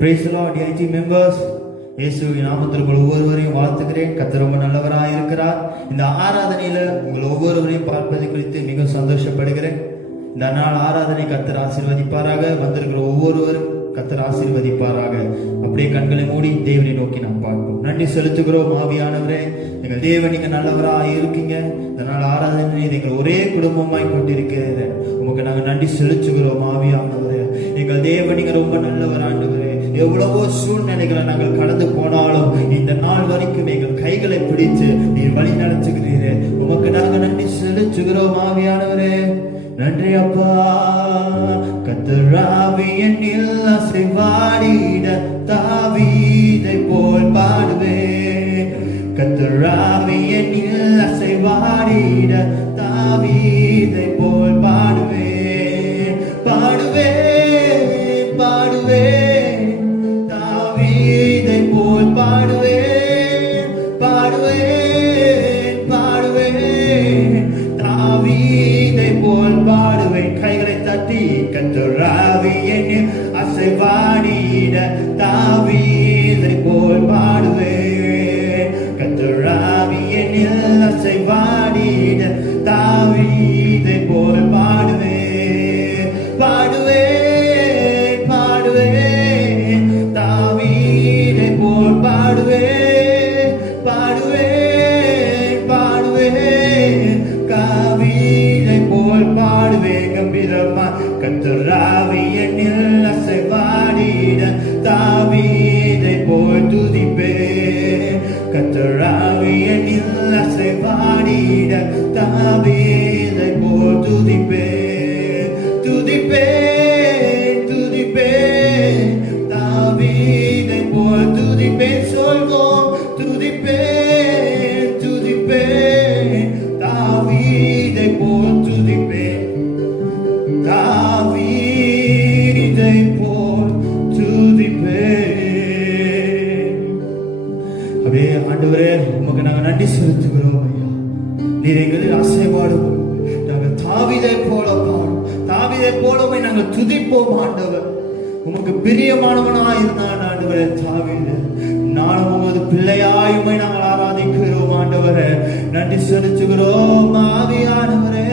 Praise the Lord, IT members. இயேசுவின் நாமத்தில் உங்கள் ஒவ்வொருவரையும் வாழ்த்துகிறேன். கர்த்தர் ரொம்ப நல்லவராக இருக்கிறார். இந்த ஆராதனையில உங்கள் ஒவ்வொருவரையும் பார்ப்பது குறித்து மிக சந்தோஷப்படுகிறேன். இந்த நாள் ஆராதனை கர்த்தர் ஆசீர்வதிப்பாராக. வந்திருக்கிற ஒவ்வொருவரும் கர்த்தர் ஆசீர்வதிப்பாராக. அப்படியே கண்களை மூடி தேவனை நோக்கி நாம் பார்ப்போம். நன்றி செலுத்துகிறோம் ஆவியானவரே. எங்கள் தேவன் நீங்க நல்லவராக இருக்கீங்க. இந்த நாள் ஆராதனை நீங்கள் ஒரே குடும்பமாய் கொண்டிருக்கிறது உமக்கு நாங்கள் நன்றி செலுத்துகிறோம் ஆவியானவரே. எங்கள் தேவன் நீங்க ரொம்ப நல்லவர் ஆண்டவரே. எவ்வளவோ சூழ்நிலைகளை நாங்கள் கடந்து போனாலும் இந்த நாள் வரைக்கும் எங்கள் கைகளை பிடித்து நீர் வழி நடத்துகிறீரே. உமக்கு நாங்கள் நன்றி செலுத்துகிறோம் ஆவியானவரே. நன்றி அப்பா. கர்த்தராவியனில் அசைவாடிட தாவீதை போல் பாடுவேன். கர்த்தராவியனில் அசைவாடிட தாவீதை போல் பாடுவேன். பாடுவேன் பாடுவேன் தாவீதை போல் பாடுவேன். பாடுவேன் பாடுவேன் தாவீதை போல் பாடுவேன். கைகளை தட்டி கர்த்தராவியனில் அசைவாடிட தாவீதை போல் பாடுவேன். கர்த்தராவியனில் அசைவாடிட தாவீதை போல் பாடுவேன். பாடுவேன் பாடுவேன் தாவீதை போல் பாடுவேன். பாடுவேன் பாடுவேன் தாவீதை போல் பாடுவேன். கம்பீரமா கர்த்தராவியனில் அசைவாடிட தாவீதை போல் துதிப்பேன். கர்த்தராவியனில் அசைவாடிட தாவீதை போல் துதிப்பேன். துதிப்பேன் துதிப்பேன் தாவீதை போல் துதிப்பேன். சொல்வோம் துதிப்பேன் துதிப்பேன் தாவீதை போல் துதிப்பேன். தாவீதை போல் துதிப்பேன். அப்படியே ஆண்டவரே உமக்கு நாங்கள் நன்றி செலுத்துகிறோம் ஐயா. நீர் எங்களில் அசைவாடுவோம். நாங்கள் தாவீதை போல பாடும். தாவீதை போலவே நாங்கள் துதிப்போம் ஆண்டவர். உமக்கு பிரியமானவனாய் இருந்தான் ஆண்டவரே தாவீது. நானும் உமது பிள்ளையாயுமை நாங்கள் ஆராதிக்கிறோம் ஆண்டவரே. நன்றி செலுத்துகிறோம் ஆவியானவரே.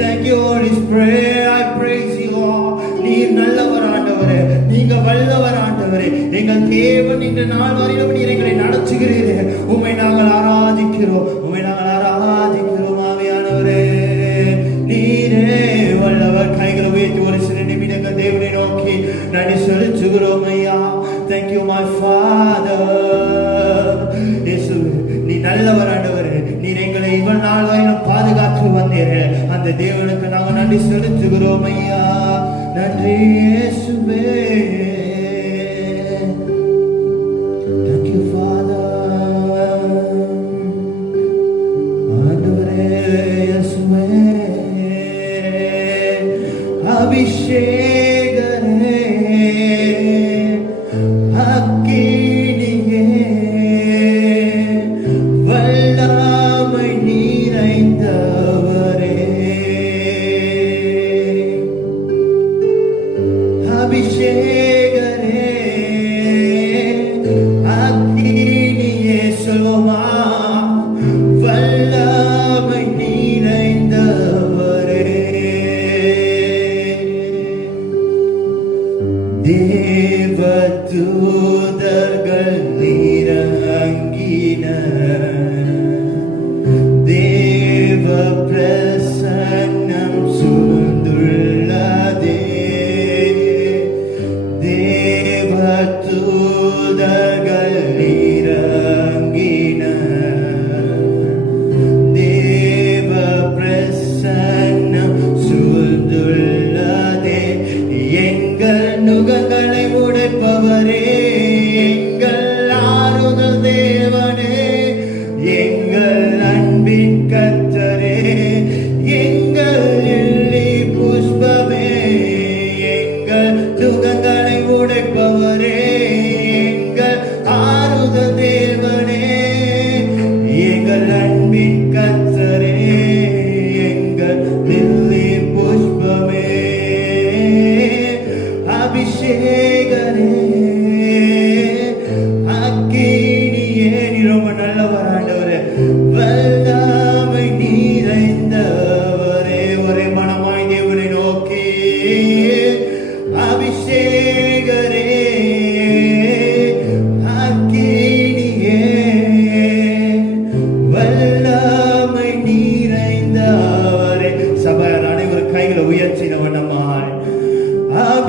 Thank you Holy Spirit. I praise you Lord. நீர் நல்லவர் ஆண்டவரே. நீங்க வல்லவர் ஆண்டவரே. எங்கள் தேவன் இந்த நாள் வரையிலும் நீர் எங்களை நடத்துகிறீரே. உம்மை நாங்கள் ஆராதிக்கிறோம். உம்மை நாங்கள் ஆராதிக்கிறோம் ஆவியானவரே. நீரே வல்லவர். கைகளை உயர்த்தி ஒரு சில நிமிடங்கள் தேவனை நோக்கி நன்றி செலுத்துகிறோம் ஐயா. Thank you my Father. இயேசு நீ நல்லவர் ஆண்டவரே. நீர் எங்களை இவ்வளவு நாள் வரையிலும் பாதுகாத்து வந்தீரே. அந்த தேவனுக்கு நாங்கள் நன்றி செலுத்துகிறோம் ஐயா. நன்றி இயேசுவே. Thank you Father. ஆண்டவரே இயேசுவே. அபிஷேகரே அக்கினியே வல்லமை நிறைந்தவரே. அபிஷேகரே அக்கினியே சொல்லுமா வல்லமை நிறைந்தவரே. தேவதூதர்கள் இறங்கினர். தேவ பிரசன்னம் சூழ்ந்துள்ளதே. தேவதூதர்கள் இறங்கினர். தேவ பிரசன்னம் சூழ்ந்துள்ளதே. எங்கள் நுகங்களை உடைப்பவரே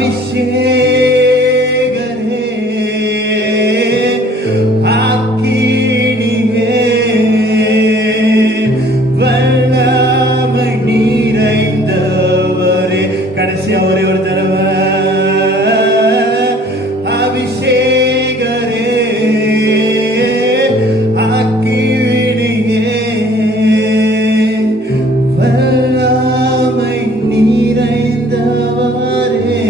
அபிஷேகரே அக்கினியே வல்லமை நிறைந்தவரே. கடைசியா ஒரே ஒரு தடவை அபிஷேகரே அக்கினியே வல்லமை நிறைந்தவரே.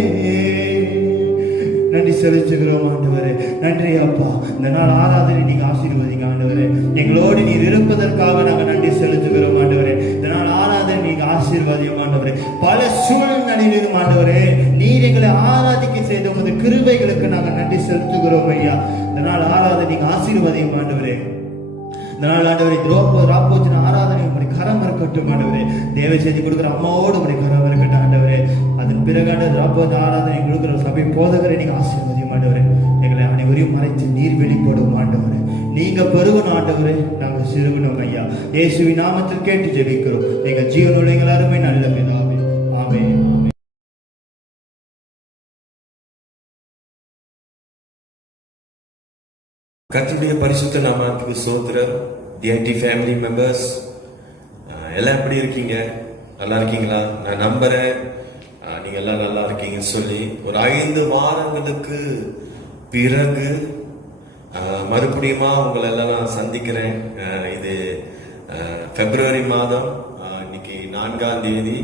நன்றி செலுத்துகிறோம் ஆண்டவரே. நன்றி அப்பா. இந்த நாள் ஆராதனை நீங்க ஆசீர்வதிங்க ஆண்டவரே. எங்களோடு நீர் இருப்பதற்காக நாங்கள் நன்றி செலுத்துகிறோம் ஆண்டவரே. இந்த நாள் ஆராதனை நீங்க ஆசீர்வாதியும் ஆண்டவரே. பல சூழ்நிலையிலும் ஆண்டவரே நீர் எங்களை ஆராதிக்க செய்த உமது கிருபைகளுக்கு நாங்கள் நன்றி செலுத்துகிறோம் ஐயா. இந்த நாள் ஆராதனை நீங்க ஆசீர்வாதியும் ஆண்டவரே. இந்த நாள் ஆண்டவரே ராப்போஜன ஆராதனை உங்களுடைய கரம் இருக்கட்டும் ஆண்டவரே. தேவ செய்தி கொடுக்குற அம்மாவோடு உங்களுடைய கரம் இருக்கட்டும் ஆண்டவரே. அதன் பிறகாண்டு ராப்போஜன ஆராதனை கொடுக்குற சபை போதகரை நீங்க ஆசீர்வதியும் ஆண்டவரே. எங்களை அனைவரையும் மறைத்து நீர் வெளிப்படும் ஆண்டவரே. நீங்க பெருகணும் ஆண்டவரே, நாங்கள் சிறுகணும் ஐயா. இயேசுவின் நாமத்தில் கேட்டு ஜெபிக்கிறோம் எங்கள் ஜீவனுள்ள எங்கள் அருமை நல்ல பிதாவே. ஆமென். கர்த்தருடைய பரிசுத்த நாமத்துக்கு ஸ்தோத்திரம். டிஐடி ஃபேமிலி மெம்பர்ஸ் எல்லாம் எப்படி இருக்கீங்க? நல்லா இருக்கீங்களா? நான் நம்புறேன் நீங்க எல்லாம் நல்லா இருக்கீங்கன்னு சொல்லி ஒரு 5 வாரங்களுக்கு பிறகு மறுபடியுமா உங்களை எல்லாம் நான் சந்திக்கிறேன். இது பிப்ரவரி மாதம், இன்னைக்கு 4ஆம் தேதி,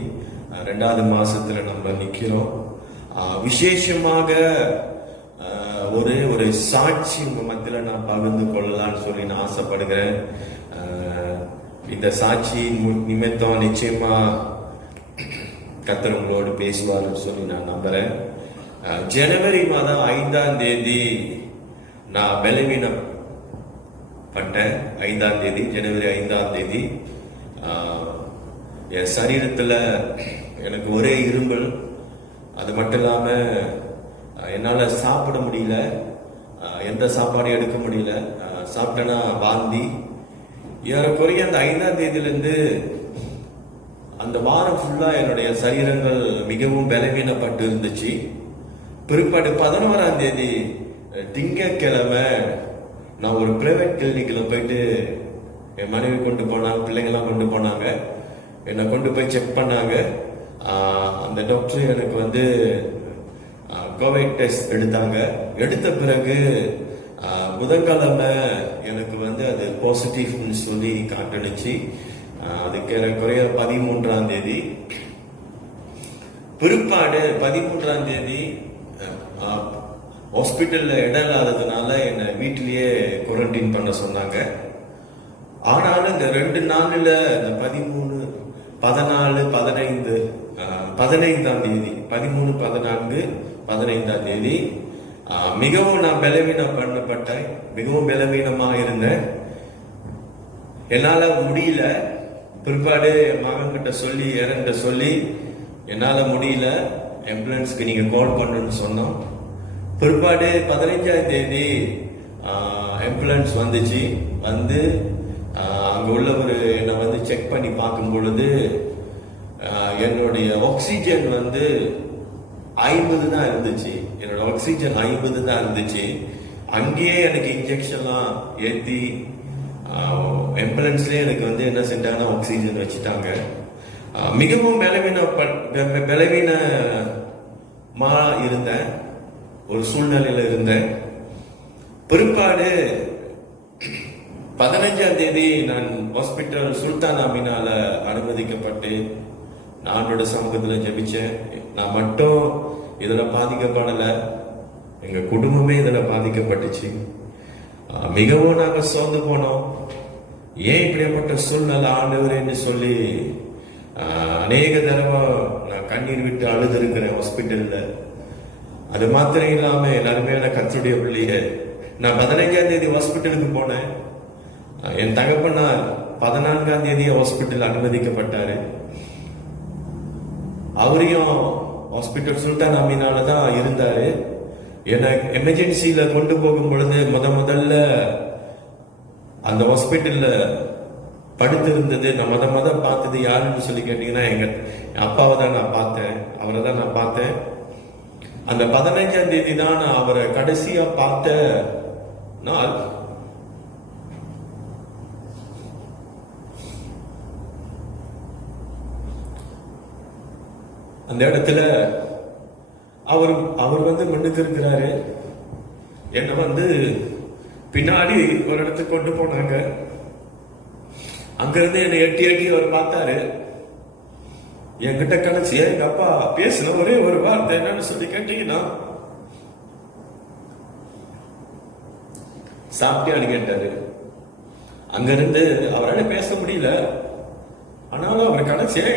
2வது மாசத்துல நம்ம நிக்கிறோம். விசேஷமாக ஒரே ஒரு சாட்சி உங்க மத்தியில நான் பகிர்ந்து கொள்ளலாம்னு சொல்லி நான் ஆசைப்படுகிறேன். இந்த சாட்சி நிமித்தம் நிச்சயமா கர்த்தர் உங்களோடு பேசுவார்னு சொல்லி நான் நம்புறேன். ஜனவரி மாதம் 5ஆம் தேதி நான் பலவீனப்பட்டேன். 5ஆம் தேதி, ஜனவரி 5ஆம் தேதி என் சரீரத்துல எனக்கு ஒரே இரும்பல். அது மட்டும் இல்லாம என்னால சாப்பிட முடியல, எந்த சாப்பாடும் எடுக்க முடியல. சாப்பிட்டேன்னா வாந்தி. ஏறக்குறைய அந்த 5ஆம் தேதியிலிருந்து அந்த வாரம் ஃபுல்லா என்னுடைய சரீரங்கள் மிகவும் பலவீனப்பட்டு இருந்துச்சு. பிற்பாடு 11ஆம் தேதி திங்கட்கிழமை நான் ஒரு பிரைவேட் கிளினிக்ல போயிட்டு என் மனைவி கொண்டு போனாங்க, பிள்ளைங்கெல்லாம் கொண்டு போனாங்க. என்னை கொண்டு போய் செக் பண்ணாங்க. அந்த டாக்டர் எனக்கு கோவிட் டெஸ்ட் எடுத்தாங்க. எடுத்த பிறகு புதன்கிழமை எனக்கு அது பாசிட்டிவ்னு சொல்லி காட்டுனுச்சு. அதுக்கு குறைய 13ஆம் தேதி. பிற்பாடு 13ஆம் தேதி ஹாஸ்பிட்டல்ல இடம் இல்லாததுனால என்னை வீட்டிலேயே குவாரண்டைன் பண்ண சொன்னாங்க. ஆனாலும் இந்த 2 நாள்ல இந்த 13, 14, 15, 15ஆம் தேதி, 13, 14, 15ஆம் தேதி மிகவும் நான் பலவீனம் பண்ணப்பட்டேன். மிகவும் பலவீனமா இருந்தேன். என்னால முடியல. பிற்பாடு என் மகன் கிட்ட சொல்லி, ஏரன்கிட்ட சொல்லி, என்னால முடியல, ஆம்புலன்ஸ்க்கு நீங்க கால் பண்ணுன்னு சொன்னோம். பிற்பாடு 15ஆம் தேதி ஆம்புலன்ஸ் வந்துச்சு. அங்க உள்ளவர் என்னை செக் பண்ணி பார்க்கும் பொழுது என்னுடைய ஆக்சிஜன் 50 தான் இருந்துச்சு. என்னோட ஆக்சிஜன் 50 தான் இருந்துச்சு. அங்கேயே எனக்கு இன்ஜெக்ஷன்லாம் ஏற்றி ஆம்புலன்ஸ்லயே எனக்கு என்ன செஞ்சாங்கன்னா ஆக்சிஜன் வச்சுட்டாங்க. மிகவும் பலவீனமா இருந்தேன், ஒரு சூழ்நிலையில இருந்தேன். பிற்பாடு 15ஆம் தேதி நான் ஹாஸ்பிட்டல் சுல்தான் அமீனால அனுமதிக்கப்பட்டு நானோட சமூகத்துல ஜெபிச்சேன். நான் மட்டும் இதுல பாதிக்கப்படல, எங்க குடும்பமே இதுல பாதிக்கப்பட்டுச்சு. மிகவும் நாங்க சோர்ந்து போனோம். ஏன் இப்படிப்பட்ட சூழ்நிலை ஆண்டவரேன்னு சொல்லி அநேக தடவை நான் கண்ணீர் விட்டு அழுது இருக்கிறேன் ஹாஸ்பிட்டல்ல. அது மாத்திரம் இல்லாம எல்லாருமே கர்த்தருடைய பிள்ளைய. நான் 15ஆம் தேதி ஹாஸ்பிட்டலுக்கு போனேன். என் தகப்பனார் 14ஆம் தேதி ஹாஸ்பிட்டல் அனுமதிக்கப்பட்டாரு. அவரையும் ஹாஸ்பிட்டல் சுல்தான் அமீனால தான் இருந்தாரு. என்னை எமர்ஜென்சியில கொண்டு போகும் பொழுது முதல்ல அந்த ஹாஸ்பிட்டல்ல படுத்து இருந்தது நான் முத பார்த்தது யாருன்னு சொல்லி கேட்டீங்கன்னா எங்க அப்பாவை தான் நான் பார்த்தேன். அவரை தான் நான் பார்த்தேன். அந்த 15ஆம் தேதி தான் நான் அவரை கடைசியா பார்த்த நாள். அந்த இடத்துல அவர் முன்னுக்கு இருக்கிறாரு. என்ன பின்னாடி ஒரு இடத்துக்கு கொண்டு போனாங்க. அங்கிருந்து என்னை எட்டி எட்டி அவர் பார்த்தாரு. என்கிட்ட கடைசி எங்க அப்பா பேசின ஒரே ஒரு வார்த்தை என்னன்னு சொல்லி கேட்டீங்கன்னா, சாப்பிட்டியான்னு கேட்டாரு. அங்கிருந்து அவரால் பேச முடியல. ஆனாலும் அவர் கடைசியா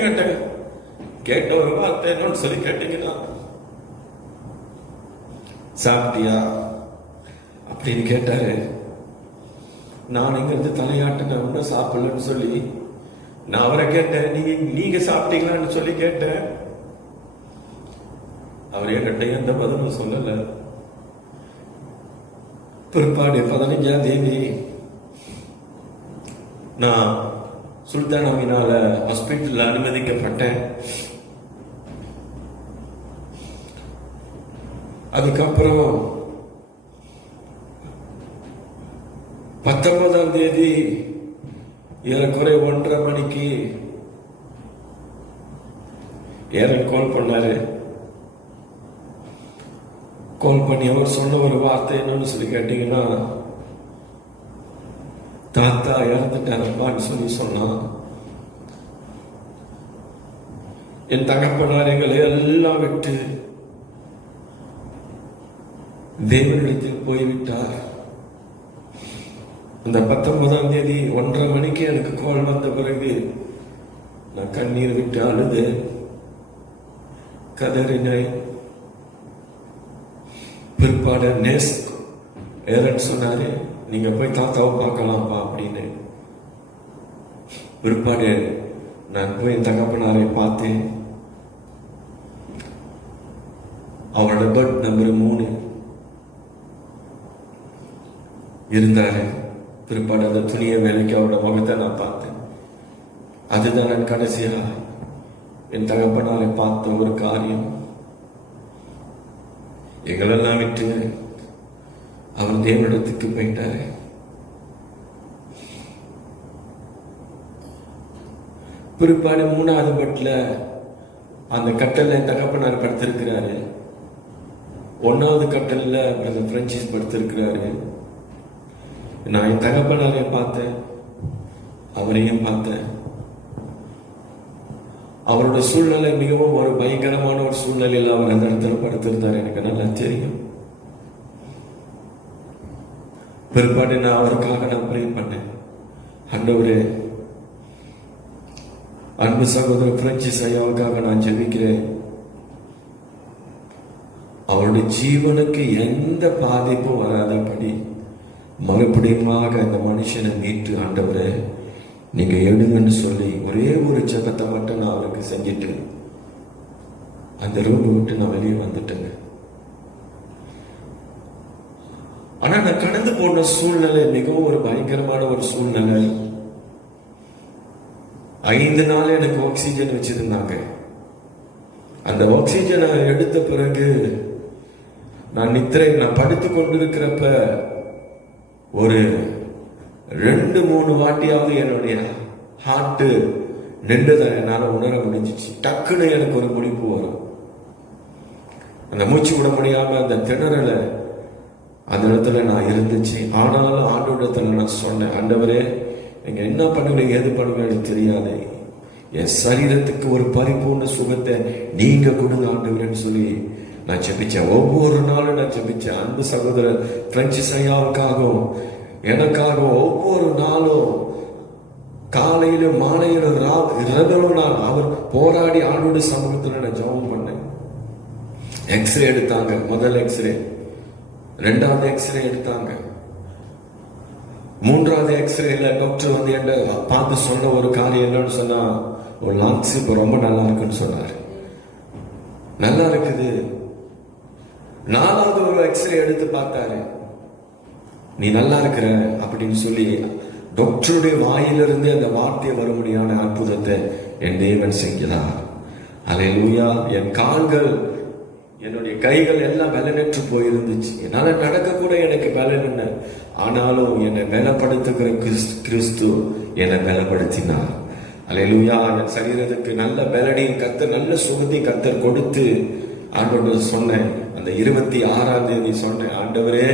கேட்ட ஒரு வார்த்தை என்னன்னு சொல்லி கேட்டீங்கன்னா, சாப்பிட்டியா அப்படின்னு கேட்டாரு. நான் இங்கிருந்து தலையாட்டின ஒன்னும் சாப்பிடலன்னு சொல்லி நான் அவரை கேட்டேன், நீங்க சாப்பிட்டீங்களான்னு சொல்லி கேட்டேன். அவர் என்கிட்ட எந்த பதிலும் சொல்லல. பிற்பாடு 15ஆம் தேதி நான் சுல்தான் அமீனால ஹாஸ்பிட்டல் அனுமதிக்கப்பட்டேன். அதுக்கப்புறம் 19ஆம் தேதி ஏறக்குறை 1:30 மணிக்கு ஏரன் கால் பண்ணாரு. கால் பண்ணி அவர் சொன்ன ஒரு வார்த்தை என்னன்னு சொல்லி கேட்டீங்கன்னா, தாத்தா இறந்துட்டாரப்பான்னு சொல்லி சொன்னான். என் தகப்பனார் எங்களை எல்லாம் விட்டு தேவனிடத்தில் போய்விட்டார். அந்த 19ஆம் தேதி 1:30 மணிக்கு எனக்கு கால் வந்த பிறகு நான் கண்ணீர் விட்டு அழுது கதறினேன். பிற்பாடு ஏரன் சொன்னாரு, நீங்க போய் தாத்தாவை பார்க்கலாம்ப்பா அப்படின்னு. பிற்பாடு நான் போய் என் தகப்பனாரை பார்த்தேன். அவரோட பெட் நம்பர் 3 இருந்தாரு. பிற்பாடு அந்த துணிய வேலைக்கு அவரோட முகத்தை நான் பார்த்தேன். அதுதான் நான் கடைசியா என் தகப்பனாரை பார்த்த ஒரு காரியம். எங்களெல்லாம் விட்டு அவர் தேவனிடத்துக்கு போயிட்டாரு. பிற்பாடு 3வது பெட்ல அந்த கட்டல்ல என் தகப்பனார் படுத்திருக்கிறாரு. 1வது கட்டல்ல பிரதர் பிரான்சிஸ் படுத்திருக்கிறாரு. நான் என் தகப்பனாரையும் பார்த்தேன், அவரையும் பார்த்தேன். அவரோட சூழ்நிலை மிகவும் ஒரு பயங்கரமான ஒரு சூழ்நிலையில் அவர் அந்த இடத்துல படுத்திருந்தார். எனக்கு நல்லா தெரியும். பிற்பாடு நான் அவருக்காக நான் ப்ரே பண்ணேன். ஆண்டவரே, அன்பு சகோதரர் பிரான்சிஸ் ஐயாவுக்காக நான் ஜெபிக்கிறேன். அவருடைய ஜீவனுக்கு எந்த பாதிப்பும் வராதபடி மறுபடியுமாக அந்த மனுஷனை மீட்டு ஆண்டவரே நீங்க எடுங்கன்னு சொல்லி ஒரே ஒரு ஜெபத்தை மட்டும் நான் அவருக்கு செஞ்சுட்டு அந்த ரூம் விட்டு நான் வெளியே வந்துட்டேங்க. ஆனா நான் கடந்து போன சூழ்நிலை மிகவும் ஒரு பயங்கரமான ஒரு சூழ்நிலை. 5 நாள் எனக்கு ஆக்சிஜன் வச்சிருந்தாங்க. அந்த ஆக்சிஜனை எடுத்த பிறகு நான் படுத்து கொண்டிருக்கிறப்ப ஒரு 2-3 வாட்டியாவது என்னுடைய ஹார்ட் நின்றதை என்னால உணர முடிஞ்சிச்சு. டக்குன்னு எனக்கு ஒரு முடிப்பு வரும். அந்த மூச்சு விட முடியாம அந்த திணறல அந்த இடத்துல நான் இருந்துச்சு. ஆனாலும் ஆண்டவரிடத்துல நான் சொன்னேன், ஆண்டவரே நீங்க என்ன பண்ணுவீங்க ஏது பண்ணுவீங்கன்னு தெரியாது, என் சரீரத்துக்கு ஒரு பரிபூர்ண சுகத்தை நீங்க கொடுங்க ஆண்டவரேன்னு சொல்லி நான் ஜெபிச்சேன். ஒவ்வொரு நாளும் நான் ஜெபிச்சேன். அன்பு சகோதரர் பிரான்சிஸ் ஐயாவுக்காகவும் எனக்காகவும் ஒவ்வொரு நாளும் காலையிலும் மாலையிலும் இரவிலும் நான் அவர் போராடி ஆண்டோட சமூகத்தில் நான் ஜெபம் பண்ணேன். எக்ஸ்ரே எடுத்தாங்க. முதல் எக்ஸ்ரே, 2வது எக்ஸ்ரே எடுத்தாங்க. 3வது எக்ஸ்ரேல டாக்டர் என்ன பார்த்து சொன்ன ஒரு காரியம் என்னன்னு சொன்னா, ஒரு லங்ஸ் இப்ப ரொம்ப நல்லா இருக்குன்னு சொன்னாரு. நல்லா இருக்குது. 4வது ஒரு எக்ஸ்ரே எடுத்து பார்த்தாரு. நீ நல்லா இருக்கிற அப்படின்னு சொல்லி டாக்டருடைய வாயிலிருந்து அந்த வார்த்தை வரும்படியான அற்புதத்தை என் தேவன் செஞ்சார். அல்லேலூயா. என் கால்கள் என்னுடைய கைகள் எல்லாம் பலனற்று போயிருந்துச்சு. என்னால நடக்க கூட எனக்கு பலன் இல்லை. ஆனாலும் என்னை பலப்படுத்துகிற கிறிஸ்து என்னை பலப்படுத்தினார். அல்லேலூயா. என் சரீரத்துக்கு நல்ல பலனையும் கர்த்தர், நல்ல சுகத்தையும் கர்த்தர் கொடுத்து ஆண்டவர்கிட்ட சொன்னேன். அந்த 26ஆம் தேதி சொன்னேன், ஆண்டவரே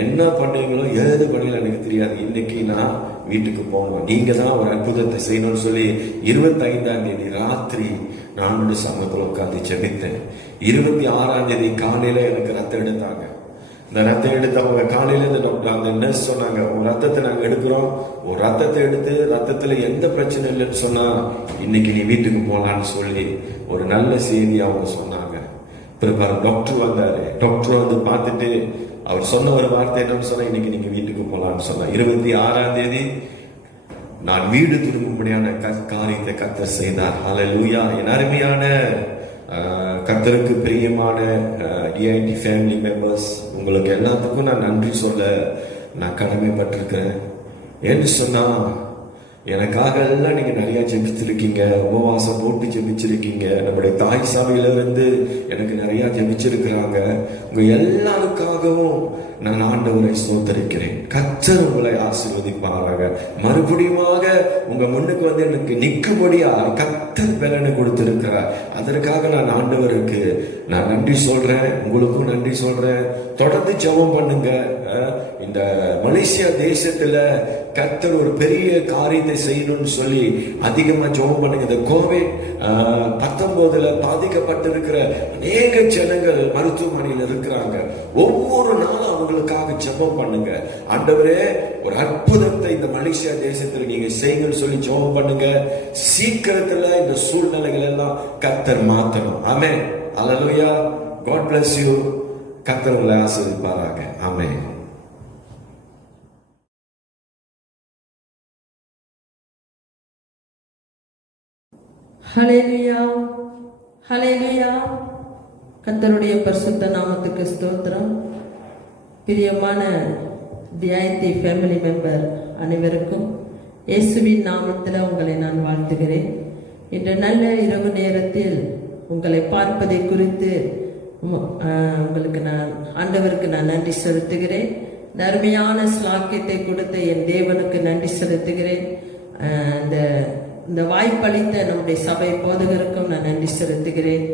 என்ன பண்ணுவீங்களோ ஏது பண்ணுவீங்களோ எனக்கு தெரியாது, இன்னைக்கு நான் வீட்டுக்கு போகணும், நீங்க தான் ஒரு அற்புதத்தை செய்யணும்னு சொல்லி 25ஆம் தேதி ராத்திரி நான் சமயத்தில் உட்காந்து ஜெபித்தேன். 26ஆம் தேதி காலையில எனக்கு ரத்தம் எடுத்தாங்க. இந்த ரத்தம் எடுத்தவங்க காலையில இந்த டாக்டர், அந்த நர்ஸ் சொன்னாங்க, ஒரு ரத்தத்தை நாங்க எடுக்கிறோம், ஒரு ரத்தத்தை எடுத்து ரத்தத்துல எந்த பிரச்சனை இல்லைன்னு சொன்னா இன்னைக்கு நீ வீட்டுக்கு போலான்னு சொல்லி ஒரு நல்ல செய்தி அவங்க சொன்னாங்க. பிறகு டாக்டர் வந்தாரு. டாக்டர் வந்து பார்த்துட்டு அவர் சொன்ன ஒரு வார்த்தை என்னன்னு சொன்னா, இன்னைக்கு நீங்க வீட்டுக்கு போலான்னு சொன்னா. 26ஆம் தேதி நான் வீடு திரும்பும்படியான காரியத்தை கர்த்தர் செய்தார். ஹல்லேலூயா. என் அருமையான கர்த்தருக்கு பிரியமான டிஐடி ஃபேமிலி மெம்பர்ஸ், உங்களுக்கு எல்லாத்துக்கும் நான் நன்றி சொல்ல நான் கடமைப்பட்டிருக்கிறேன். ஏன்னு சொன்னா, எனக்காக எல்லாம் நீங்க நிறைய ஜெபிச்சிருக்கீங்க, உபவாசம் போட்டு ஜெபிச்சிருக்கீங்க. நம்முடைய தாய் சபையில இருந்து எனக்கு நிறைய ஜெபிச்சிருக்கிறாங்க. உங்க எல்லாருக்காகவும் நான் ஆண்டவரை ஸ்தோத்தரிக்கிறேன். கர்த்தர் உங்களை ஆசீர்வதிப்பாராக. மறுபடியுமாக உங்க முன்னுக்கு வந்து எனக்கு நிற்கும்படியா கர்த்தர் பலனை கொடுத்திருக்கிறார். அதற்காக நான் ஆண்டவருக்கு நான் நன்றி சொல்றேன். உங்களுக்கும் நன்றி சொல்றேன். தொடர்ந்து ஜெபம் பண்ணுங்க. இந்த மலேசியா தேசத்துல கர்த்தர் ஒரு பெரிய காரியத்தை செய்யணும்னு சொல்லி அதிகமா ஜெபம் பண்ணுங்க. இந்த COVID-19 பாதிக்கப்பட்டிருக்கிற அநேக ஜனங்கள் மருத்துவமனையில் இருக்கிறாங்க. ஒவ்வொரு நாளும் அவங்களுக்காக ஜெபம் பண்ணுங்க. ஆண்டவரே ஒரு அற்புதத்தை இந்த மலேசியா தேசத்துல நீங்க செய்யுங்கன்னு சொல்லி ஜெபம் பண்ணுங்க. சீக்கிரத்துல இந்த சூழ்நிலைகள் எல்லாம் கர்த்தர் மாத்தணும். ஆமென். ஹல்லேலூயா. God bless you. கர்த்தர் உங்களை ஆசீர்வதிப்பாராக. ஆமென். ஹல்லேலூயா, ஹல்லேலூயா. கர்த்தருடைய பரிசுத்த நாமத்துக்கு ஸ்தோத்திரம். பிரியமான டிஐடி ஃபேமிலி மெம்பர் அனைவருக்கும் இயேசுவின் நாமத்தில் உங்களை நான் வாழ்த்துகிறேன். இன்று நல்ல இரவு நேரத்தில் உங்களை பார்ப்பதை குறித்து உங்களுக்கு நான் ஆண்டவருக்கு நான் நன்றி செலுத்துகிறேன். அருமையான ஸ்லாக்கியத்தை கொடுத்த என் தேவனுக்கு நன்றி செலுத்துகிறேன். இந்த வாய்ப்பளித்த நம்முடைய சபை போதகருக்கும் நான் நன்றி செலுத்துகிறேன்.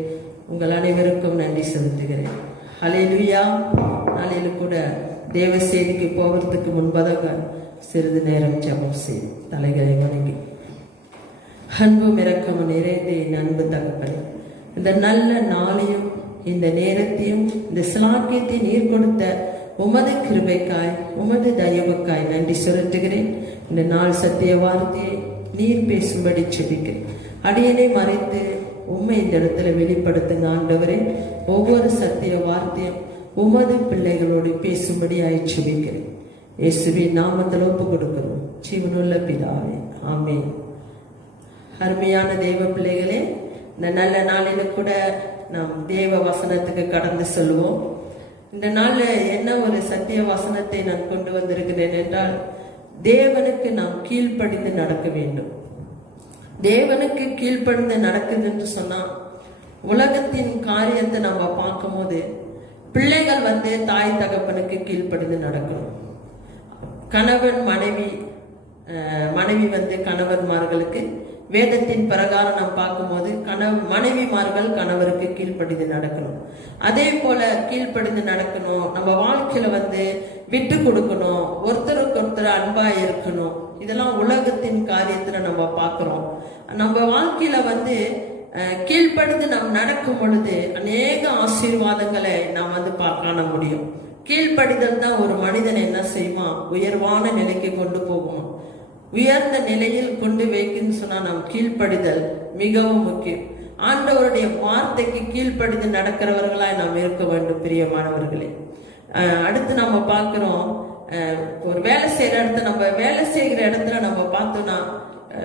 உங்கள் அனைவருக்கும் நன்றி செலுத்துகிறேன். ஹல்லேலூயா. நாளையில கூட தேவ செய்திக்கு போவதற்கு முன்பதாக சிறிது நேரம் ஜெபம் செய்து தலைகளை வணங்கி, அன்பும் இரக்கமும் நிறைந்த என் அன்பு தகப்பனே, இந்த நல்ல நாளையும் இந்த நேரத்தையும் இந்த ஸ்லாக்கியத்தை நீர் கொடுத்த உமது கிருபைக்காய் உமது தயவுக்காய் நன்றி செலுத்துகிறேன். இந்த நாள் சத்திய வார்த்தையை நீர் பேசும்படி செபிக்கிறேன். அடியனை மறைத்து உம்மை இந்த இடத்துல வெளிப்படுத்துங்க ஆண்டவரே. ஒவ்வொரு சத்திய வார்த்தையும் உமது பிள்ளைகளோடு பேசும்படி செபிக்கிறேன். இயேசுவின் நாமத்தில் ஒப்பு கொடுக்கிறோம் ஜீவனுள்ள பிதாவே, ஆமென். அருமையான தேவ பிள்ளைகளே, இந்த நல்ல நாளில கூட நாம் தேவ வசனத்துக்கு கடந்து செல்வோம். இந்த நாள்ல என்ன ஒரு சத்திய வசனத்தை நான் கொண்டு வந்திருக்கிறேன் என்றால், தேவனுக்கு நாம் கீழ்ப்படிந்து நடக்க வேண்டும். தேவனுக்கு கீழ்ப்படிந்து நடக்குது என்று சொன்னா, உலகத்தின் காரியத்தை நம்ம பார்க்கும் போது பிள்ளைகள் தாய் தகப்பனுக்கு கீழ்ப்படிந்து நடக்கணும். கணவன் மனைவி கணவன்மார்களுக்கு வேதத்தின் பிரகாரம் நாம் பார்க்கும்போது மனைவிமார்கள் கணவருக்கு கீழ்ப்படிந்து நடக்கணும். அதே போல கீழ்ப்படிந்து நடக்கணும். நம்ம வாழ்க்கையில விட்டு கொடுக்கணும், ஒருத்தருக்கு ஒருத்தர் அன்பா இருக்கணும். இதெல்லாம் உலகத்தின் காரியத்துல நம்ம பார்க்கிறோம். நம்ம வாழ்க்கையில கீழ்ப்படிந்து நாம் நடக்கும் பொழுது அநேக ஆசீர்வாதங்களை நாம் காண முடியும். கீழ்ப்படிதல் தான் ஒரு மனிதனை என்ன செய்யுமா, உயர்வான நிலைக்கு கொண்டு போகுமா. உயர்ந்த நிலையில் கொண்டு வைக்குன்னு சொன்னா நாம் கீழ்ப்படிதல் மிகவும் முக்கியம். ஆண்டவருடைய வார்த்தைக்கு கீழ்ப்படிந்து நடக்கிறவர்களாய் நாம் இருக்க வேண்டும். பிரியமானவர்களே, அடுத்து நம்ம பார்க்கிறோம், ஒரு வேலை செய்யற இடத்துல நம்ம பார்த்தோம்னா,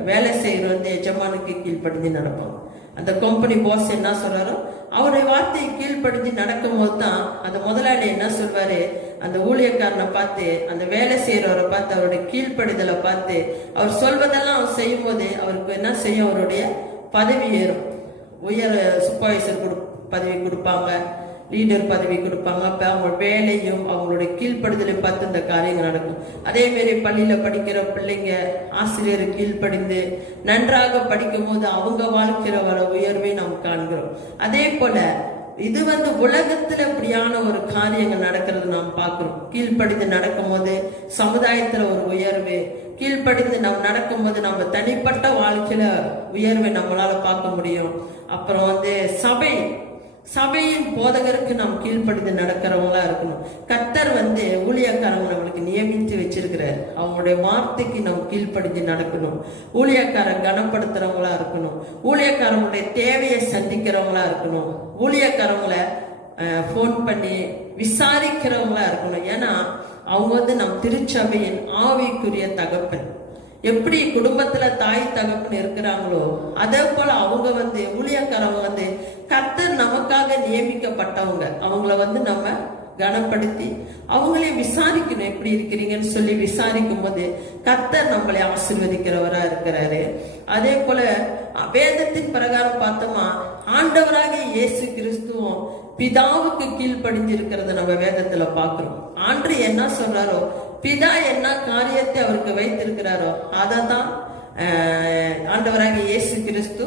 வேலை செய்யற எஜமானுக்கு கீழ்ப்படிஞ்சு நடப்போம். அந்த கம்பெனி பாஸ் என்ன சொல்றாரோ அவருடைய வார்த்தையை கீழ்ப்படிஞ்சு நடக்கும் போது தான் அந்த முதலாளி என்ன சொல்வாரு, அந்த ஊழியக்காரனை பார்த்து, அந்த வேலை செய்யறவரை பார்த்து, அவருடைய கீழ்ப்படிதலை பார்த்து, அவர் சொல்வதெல்லாம் அவர் செய்யும் போது அவருக்கு என்ன செய்யும், அவருடைய பதவி ஏறும். உயர் சூப்பர்வைசர் பதவி கொடுப்பாங்க, லீடர் பதவி கொடுப்பாங்க. அப்ப அவங்க வேலையும் அவங்களுடைய கீழ்ப்படுதலையும் பார்த்து இந்த காரியங்கள் நடக்கும். அதே மாதிரி பள்ளியில படிக்கிற பிள்ளைங்க ஆசிரியர் கீழ்ப்படிந்து நன்றாக படிக்கும் போது அவங்க வாழ்க்கையில வர உயர்வை நாம் காண்கிறோம். அதே போல இது உலகத்துல இப்படியான ஒரு காரியங்கள் நடக்கிறது நாம் பார்க்கிறோம். கீழ்ப்படிந்து நடக்கும் போது சமுதாயத்துல ஒரு உயர்வு, கீழ்ப்படிந்து நாம் நடக்கும் போது நம்ம தனிப்பட்ட வாழ்க்கையில உயர்வை நம்மளால பார்க்க முடியும். அப்புறம் சபையின் போதகருக்கு நாம் கீழ்ப்படிந்து நடக்கிறவங்களா இருக்கணும். கர்த்தர் ஊழியக்காரங்க நம்மளுக்கு நியமித்து வச்சிருக்கிறார். அவங்களுடைய வார்த்தைக்கு நாம் கீழ்ப்படிந்து நடக்கணும். ஊழியக்காரன் கனப்படுத்துறவங்களா இருக்கணும். ஊழியக்காரங்களுடைய தேவையை சந்திக்கிறவங்களா இருக்கணும். ஊழியக்காரங்களை ஃபோன் பண்ணி விசாரிக்கிறவங்களா இருக்கணும். ஏன்னா அவங்க நம் திருச்சபையின் ஆவிக்குரிய தகப்பன். எப்படி குடும்பத்துல தாய் தகப்பன் இருக்கிறாங்களோ அதே போல அவங்க ஊழியக்காரவங்க கர்த்தர் நமக்காக நியமிக்கப்பட்டவங்க. அவங்கள நம்ம கனப்படுத்தி அவங்களே விசாரிக்கணும். எப்படி இருக்கிறீங்கன்னு சொல்லி விசாரிக்கும் போது கர்த்தர் நம்மளை ஆசீர்வதிக்கிறவரா இருக்கிறாரு. அதே போல வேதத்தின் பிரகாரம் பார்த்தோமா, ஆண்டவராக இயேசு கிறிஸ்துவும் பிதாவுக்கு கீழ்ப்படிஞ்சு இருக்கிறத நம்ம வேதத்துல பாக்குறோம். ஆண்டு என்ன சொல்றாரோ, பிதா என்ன காரியத்தை அவருக்கு வைத்திருக்கிறாரோ அதான் ஆண்டவராக இயேசு கிறிஸ்து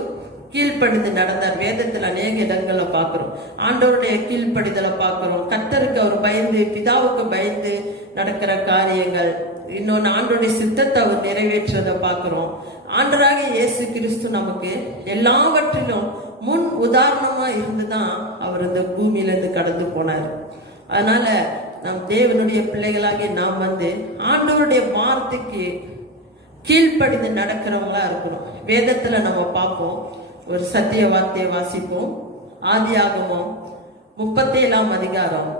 கீழ்ப்படிந்து நடந்தார். வேதத்தில் அநேக இடங்களை பார்க்கிறோம். ஆண்டவருடைய கீழ்ப்படிதலை பார்க்கிறோம். கர்த்தருக்கு அவர் பயந்து, பிதாவுக்கு பயந்து நடக்கிற காரியங்கள். இன்னொன்னு, ஆண்டவருடைய சித்தத்தை அவர் நிறைவேற்றுறதை பார்க்கிறோம். ஆண்டவராக இயேசு கிறிஸ்து நமக்கு எல்லாவற்றிலும் முன் உதாரணமா இருந்துதான் அவர் இந்த பூமியிலிருந்து கடந்து போனார். அதனால நம் தேவனுடைய பிள்ளைகளாகி நாம் ஆண்டவருடைய வார்த்தைக்கு கீழ்ப்படிந்து நடக்கிறவங்களா இருக்கணும். வேதத்துல நம்ம பார்ப்போம். ஒரு சத்திய வார்த்தையை வாசிப்போம். ஆதியாகமம் 37ஆம் அதிகாரம்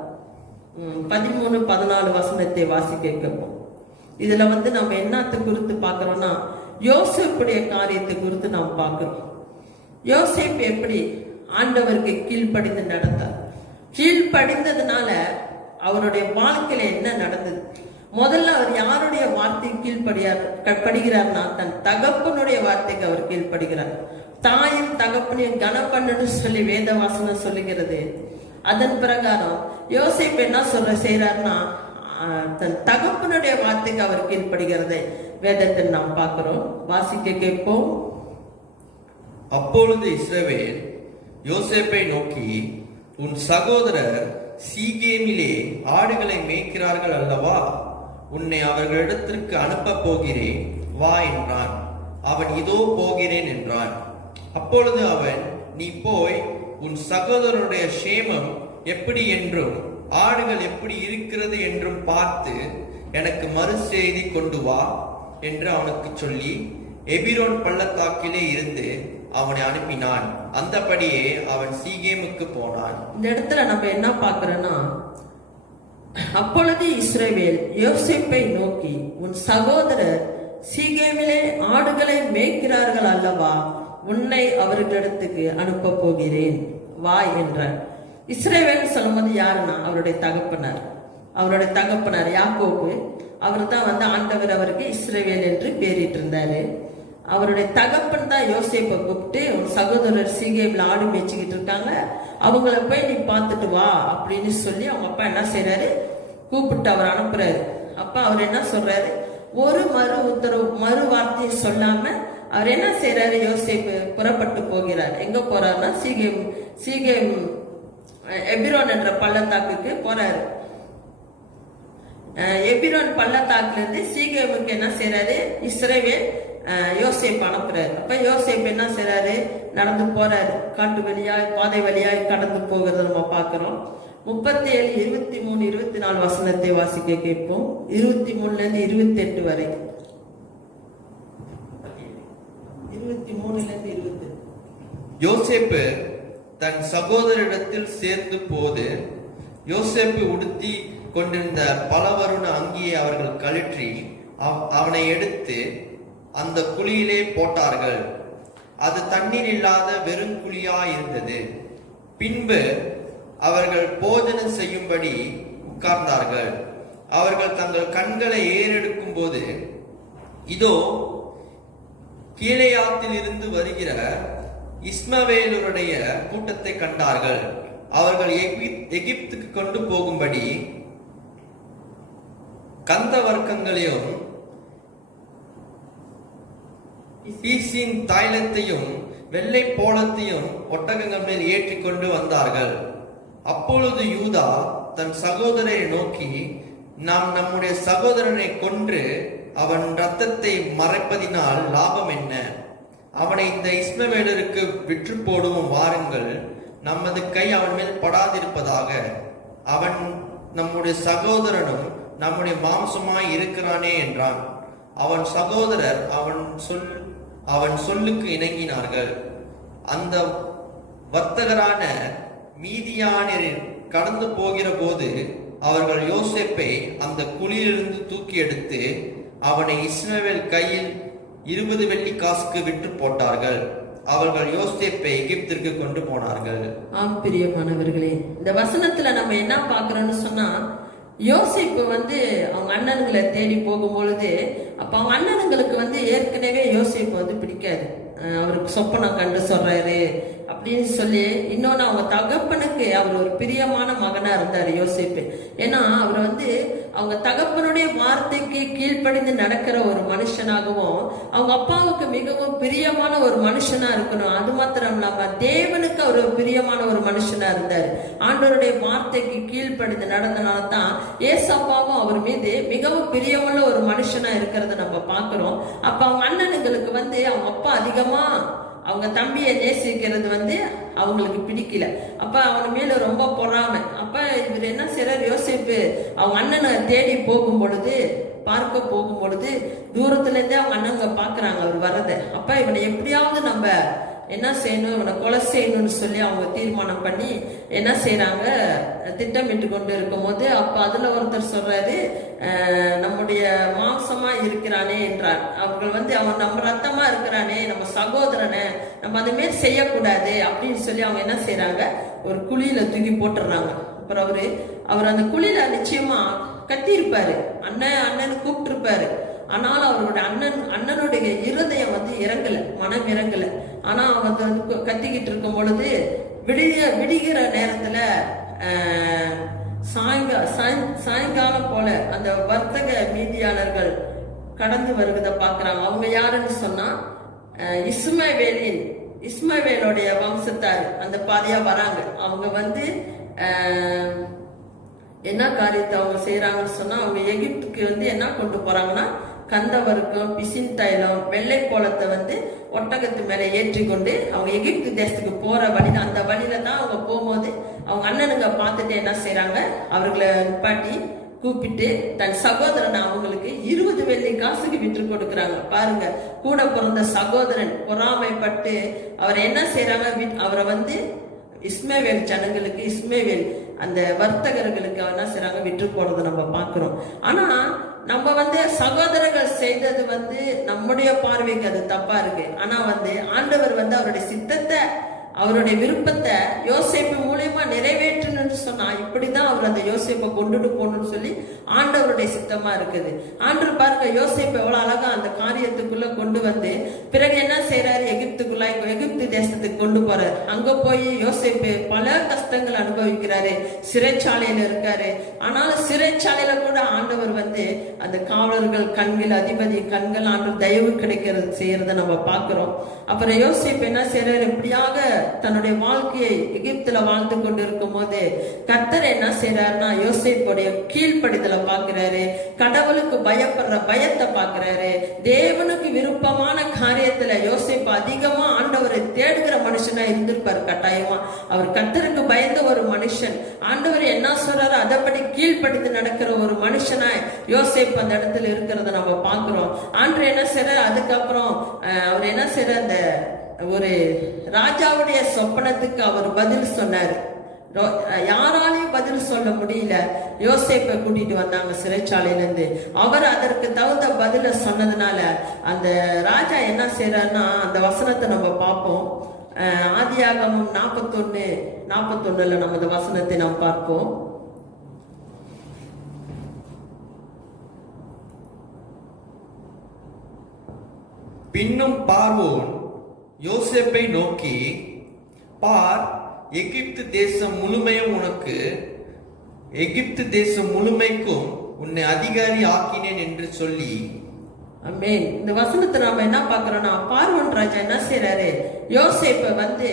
13-14 வசனத்தை வாசிக்க கேட்போம். இதுல நம்ம என்னத்தை குறித்து பார்க்கிறோம்னா, யோசேப்புடைய காரியத்தை குறித்து நாம் பார்க்கிறோம். யோசேப்பு எப்படி ஆண்டவருக்கு கீழ்ப்படிந்து நடந்தார். கீழ்ப்படிந்ததுனால அவருடைய வாழ்க்கையில என்ன நடந்தது? முதல்ல அவர் யாருடைய வார்த்தைக்கு கீழ்படுகிறார்னா, தன் தகப்பனுடைய வார்த்தைக்கு அவர் கீழ்ப்படுகிறார். தாயும் தகப்பனையும் கனப்பண்ணு சொல்லி வேதவாசனம் சொல்லுகிறது. அதன் பிரகாரம் யோசேப்பு என்ன செய்யறாருன்னா, தன் தகப்பனுடைய வார்த்தைக்கு அவர் கீழ்ப்படுகிறதை வேதத்தில் நாம் பார்க்கிறோம். வாசிக்க கேட்போம். அப்பொழுது இஸ்ரவேல் யோசேப்பை நோக்கி, உன் சகோதரர் சீகேமிலே ஆடுகளை மேய்க்கிறார்கள் அல்லவா, உன்னை அவர்களிடத்திற்கு அனுப்ப போகிறேன், வா என்றான். அவன் இதோ போகிறேன் என்றான். அப்பொழுது அவன், நீ போய் உன் சகோதரனுடைய சேமம் எப்படி என்றும் ஆடுகள் எப்படி இருக்கிறது என்றும் பார்த்து எனக்கு மறு செய்தி கொண்டு வா என்று அவனுக்கு சொல்லி எபிரோன் பள்ளத்தாக்கிலே இருந்து அவனை அனுப்பினான். அந்தபடியே அவன் சீகேமுக்கு போனான். இந்த இடத்துல நம்ம என்ன பார்க்கிறோம்னா, அப்பொழுது இஸ்ரவேல் யோசேப்பை நோக்கி, உன் சகோதரர் சீகேமிலே ஆடுகளை மேய்க்கிறார்கள் அல்லவா, உன்னை அவர்களிடத்துக்கு அனுப்ப போகிறேன், வா என்றார். இஸ்ரவேல் சொல்லும்போது யாருன்னா அவருடைய தகப்பனார் யாக்கோபு. அவர் தான் ஆண்டவர் அவருக்கு இஸ்ரவேல் என்று பேரிட்டு இருந்தாரு. அவருடைய தகப்பன் தான் யோசேப்பை கூப்பிட்டு, உன் சகோதரர் சீகேம்ல ஆடு மேய்ச்சிக்கிட்டு இருக்காங்க, அவங்கள போய் நீ பார்த்துட்டு வா அப்படின்னு சொல்லி அவங்க அப்பா என்ன செய்யறாரு, கூப்பிட்டு அவர் அனுப்புறாரு. அப்பா அவர் என்ன சொல்றாரு, ஒரு மறு வார்த்தையை சொல்லாம அவர் என்ன செய்யறாரு, யோசேப்பு புறப்பட்டு போகிறார். எங்க போறாருன்னா சீகேம் எபிரோன் என்ற பள்ளத்தாக்குக்கு போறாரு. எபிரோன் பள்ளத்தாக்குல இருந்து சீகேமுக்கு என்ன செய்யறாரு, இஸ்ரவேல் யோசேப்பு அனுப்புறாரு. அப்ப யோசேப்பு என்ன செய்யறாரு, நடந்து போறாரு. காட்டு வழியாய் பாதை வழியாய் கடந்து போகிறத நம்ம பார்க்கிறோம். 37, 23, 24 வசனத்தை வாசிக்க கேட்போம். 23 28 வரை. 23 28. யோசேப்பு தன் சகோதரிடத்தில் சேர்ந்து போது, யோசேப்பு உடுத்தி கொண்டிருந்த பலவருண அங்கியை அவர்கள் கழற்றி அவனை எடுத்து அந்த குழியிலே போட்டார்கள். அது தண்ணீர் இல்லாத வெறும் குழியாயிருந்தது. பின்பு அவர்கள் போஜனம் செய்யும்படி உட்கார்ந்தார்கள். அவர்கள் தங்கள் கண்களை ஏறெடுக்கும் போது, இதோ கீலேயாத்தில் இருந்து வருகிற இஸ்மவேலுடைய கூட்டத்தை கண்டார்கள். அவர்கள் எகிப்துக்கு கொண்டு போகும்படி கந்த வர்க்கங்களையும் பீசின் தைலத்தையும் வெள்ளை போலத்தையும் ஒட்டகங்கள் மேல் ஏற்றி கொண்டு வந்தார்கள். அப்பொழுது யூதா தன் சகோதரரை நோக்கி, நாம் நம்முடைய சகோதரனை கொன்று அவன் இரத்தத்தை மறைப்பதினால் லாபம் என்ன? அவனை இந்த இஸ்மவேலருக்கு விற்று போடுவோம், வாருங்கள், நமது கை அவன் மேல் படாதிருப்பதாக. அவன் நம்முடைய சகோதரனும் நம்முடைய மாம்சமாய் இருக்கிறானே என்றான். அவன் சகோதரர் அவன் சொல்லுக்கு இணங்கினார்கள். அந்த வர்த்தகரான மீதியானியர் கடந்து போகிற போது அவர்கள் யோசேப்பை அந்த குழியிலிருந்து தூக்கி எடுத்து அவனை இஸ்மவேல் கையில் 20 வெள்ளி காசுக்கு விற்று போட்டார்கள். அவர்கள் யோசேப்பை எகிப்திற்கு கொண்டு போனார்கள். ஆம் பிரியமானவர்களே, இந்த வசனத்துல நம்ம என்ன பாக்குறோம்னு சொன்னா, யோசேப்பு அவங்க அண்ணன்களை தேடி போகும் பொழுது, அப்ப அவங்க அண்ணனுங்களுக்கு ஏற்கனவே யோசேப்பு பிடிக்காது. அவருக்கு சொப்பனம் கண்டு சொல்றாரு அப்படின்னு சொல்லி, இன்னொன்னு அவங்க தகப்பனுக்கு அவர் ஒரு பிரியமான மகனா இருந்தாரு யோசேப்பு. ஏன்னா அவர் அவங்க தகப்பனுடைய வார்த்தைக்கு கீழ்ப்படிந்து நடக்கிற ஒரு மனுஷனாகவும், அவங்க அப்பாவுக்கு மிகவும் பிரியமான ஒரு மனுஷனா இருக்கணும். அது மாத்திரம் இல்லாம தேவனுக்கு அவர் ஒரு பிரியமான ஒரு மனுஷனா இருந்தார். ஆண்டவருடைய வார்த்தைக்கு கீழ்ப்படிந்து நடந்தனால்தான் ஏசப்பாவும் அவர் மீது மிகவும் பிரியமுள்ள ஒரு மனுஷனா இருக்கிறத நம்ம பாக்குறோம். அப்ப அவங்க அண்ணனுங்களுக்கு அவங்க அப்பா அதிகமா அவங்க தம்பியை நேசிக்கிறது அவங்களுக்கு பிடிக்கல. அப்ப அவன் மேல ரொம்ப பொறாமை. அப்ப இவர் என்ன செய்யறாரு, யோசேப்பு அவங்க அண்ணனை தேடி பார்க்க போகும் பொழுது தூரத்துல இருந்தே அவங்க அண்ணங்க பாக்குறாங்க அவர் வரத. அப்ப இவனை எப்படியாவது நம்ம என்ன செய்யணும், இவனை கொலை செய்யணும்னு சொல்லி அவங்க தீர்மானம் பண்ணி என்ன செய்யறாங்க, திட்டமிட்டு கொண்டு இருக்கும் போது, அப்ப அதுல ஒருத்தர் சொல்றாரு, நம்முடைய மாம்சமா இருக்கிறானே என்றார். அவர்கள் அவன் நம்ம ரத்தமா இருக்கிறானே, நம்ம சகோதரனை நம்ம அது மாரி செய்யக்கூடாது அப்படின்னு சொல்லி அவங்க என்ன செய்யறாங்க, ஒரு குழியில தூக்கி போட்டுறாங்க. அப்புறம் அவர் அந்த குழியில நிச்சயமா கத்திருப்பாரு, அண்ணன் கூப்பிட்டு இருப்பாரு. ஆனால் அவருடைய அண்ணனுடைய இருதயம் இறங்கல, மனம் இறங்கல. ஆனா அவங்க கத்திக்கிட்டு இருக்கும் பொழுது விடுகிற நேரத்துல சாயங்காலம் போல அந்த வர்த்தக மீதியாளர்கள் கடந்து வருவதை பாக்குறாங்க. அவங்க யாருன்னு சொன்னா இஸ்மவேலுடைய வம்சத்தார் அந்த பாதையா வராங்க. அவங்க என்ன காரியத்தை அவங்க செய்யறாங்கன்னு சொன்னா, அவங்க எகிப்துக்கு என்ன கொண்டு போறாங்கன்னா, கந்தவருக்கம், பிசின் தைலம், வெள்ளை கோலத்தை ஒட்டகத்து மேல ஏற்றி கொண்டு அவங்க எகிப்து தேசத்துக்கு போற வழியில, அந்த வழியில தான் அவங்க போகும்போது அவங்க அண்ணனுங்க பார்த்துட்டு என்ன செய்யறாங்க, அவர்களை நிப்பாட்டி கூப்பிட்டு தன் சகோதரனை அவங்களுக்கு 20 வெள்ளி காசுக்கு விற்று கொடுக்குறாங்க. பாருங்க, கூட பிறந்த சகோதரன் பொறாமைப்பட்டு அவர் என்ன செய்யறாங்க, அவரை இஸ்மவேல் ஜனங்களுக்கு, இஸ்மவேல் அந்த வர்த்தகர்களுக்கு என்ன செய்யறாங்க, விற்று போடுறதை நம்ம பாக்குறோம். ஆனா நம்ம சகோதரர்கள் செய்தது நம்முடைய பார்வைக்கு அது தப்பா இருக்கு. ஆனா ஆண்டவர் அவருடைய சித்தத்தை, அவருடைய விருப்பத்தை யோசேப்பு மூலியமா நிறைவேற்றணும்னு சொன்னா, இப்படிதான் அவர் அந்த யோசேப்பை கொண்டுட்டு போகணும்னு சொல்லி ஆண்டவருடைய சித்தமா இருக்குது. ஆண்டவர் பாருங்க, யோசேப்பு எவ்வளவு அழகா அந்த காரியத்துக்குள்ள கொண்டு பிறகு என்ன செய்யறாரு, எகிப்து தேசத்துக்கு கொண்டு போறாரு. அங்க போய் யோசேப்பு பல கஷ்டங்கள் அனுபவிக்கிறாரு, சிறைச்சாலையில இருக்காரு. ஆனாலும் சிறைச்சாலையில கூட ஆண்டவர் அந்த காவலர்கள் கண்கள், அதிபதி கண்கள் ஆண்டவர் தயவு கிடைக்கிறது செய்யறத நம்ம பாக்குறோம். அப்புறம் யோசேப்பு என்ன செய்யறாரு, இப்படியாக தன்னுடைய வாழ்க்கையை எகிப்துல வாழ்ந்து கொண்டு இருக்கும் போது கர்த்தர் என்ன செய்யறாருன்னா, யோசேப்புடைய கீழ்ப்படிதலை பாக்குறாரு, கடவுளுக்கு பயப்படுற பயத்தை பாக்குறாரு. தேவனுக்கு விருப்பமான காரியத்துல யோசேப்பு அதிகமா ஆண்டவரை தேடுகிற மனுஷனா இருந்திருப்பாரு. கட்டாயமா அவர் கர்த்தருக்கு பயந்த ஒரு மனுஷன், ஆண்டவர் என்ன சொல்றாரு அதப்படி கீழ்ப்படிந்து நடக்கிற ஒரு மனுஷனா யோசேப்பு அந்த இடத்துல இருக்கிறத நம்ம பாக்குறோம். ஆண்டவர் என்ன செய்யறாரு, அதுக்கப்புறம் அவர் என்ன செய்யற, அந்த ஒரு ராஜாவுடைய சொப்பனத்துக்கு அவர் பதில் சொன்னார். யாராலையும் பதில் சொல்ல முடியல. யோசேப்பை கூட்டிட்டு வந்தாங்க சிறைச்சாலையில இருந்து. அவர் அதற்கு தகுந்த பதில சொன்னதுனால அந்த ராஜா என்ன செய்யறாருன்னா, அந்த வசனத்தை நம்ம பார்ப்போம். ஆதியாகமம் 41:41 நம்ம அந்த வசனத்தை நாம் பார்ப்போம். பின்னும் பார்வோன் யோசேப்பை நோக்கி, பார், எகிப்து தேசம் முழுமைக்கும் உன்னை அதிகாரி ஆக்கினேன் என்று சொல்லி. ஆமென். இந்த வசனத்தை நாம என்ன பார்க்கிறோம்னா, பார்வோன் ராஜா என்ன செய்யறாரு, யோசேப்பை வந்து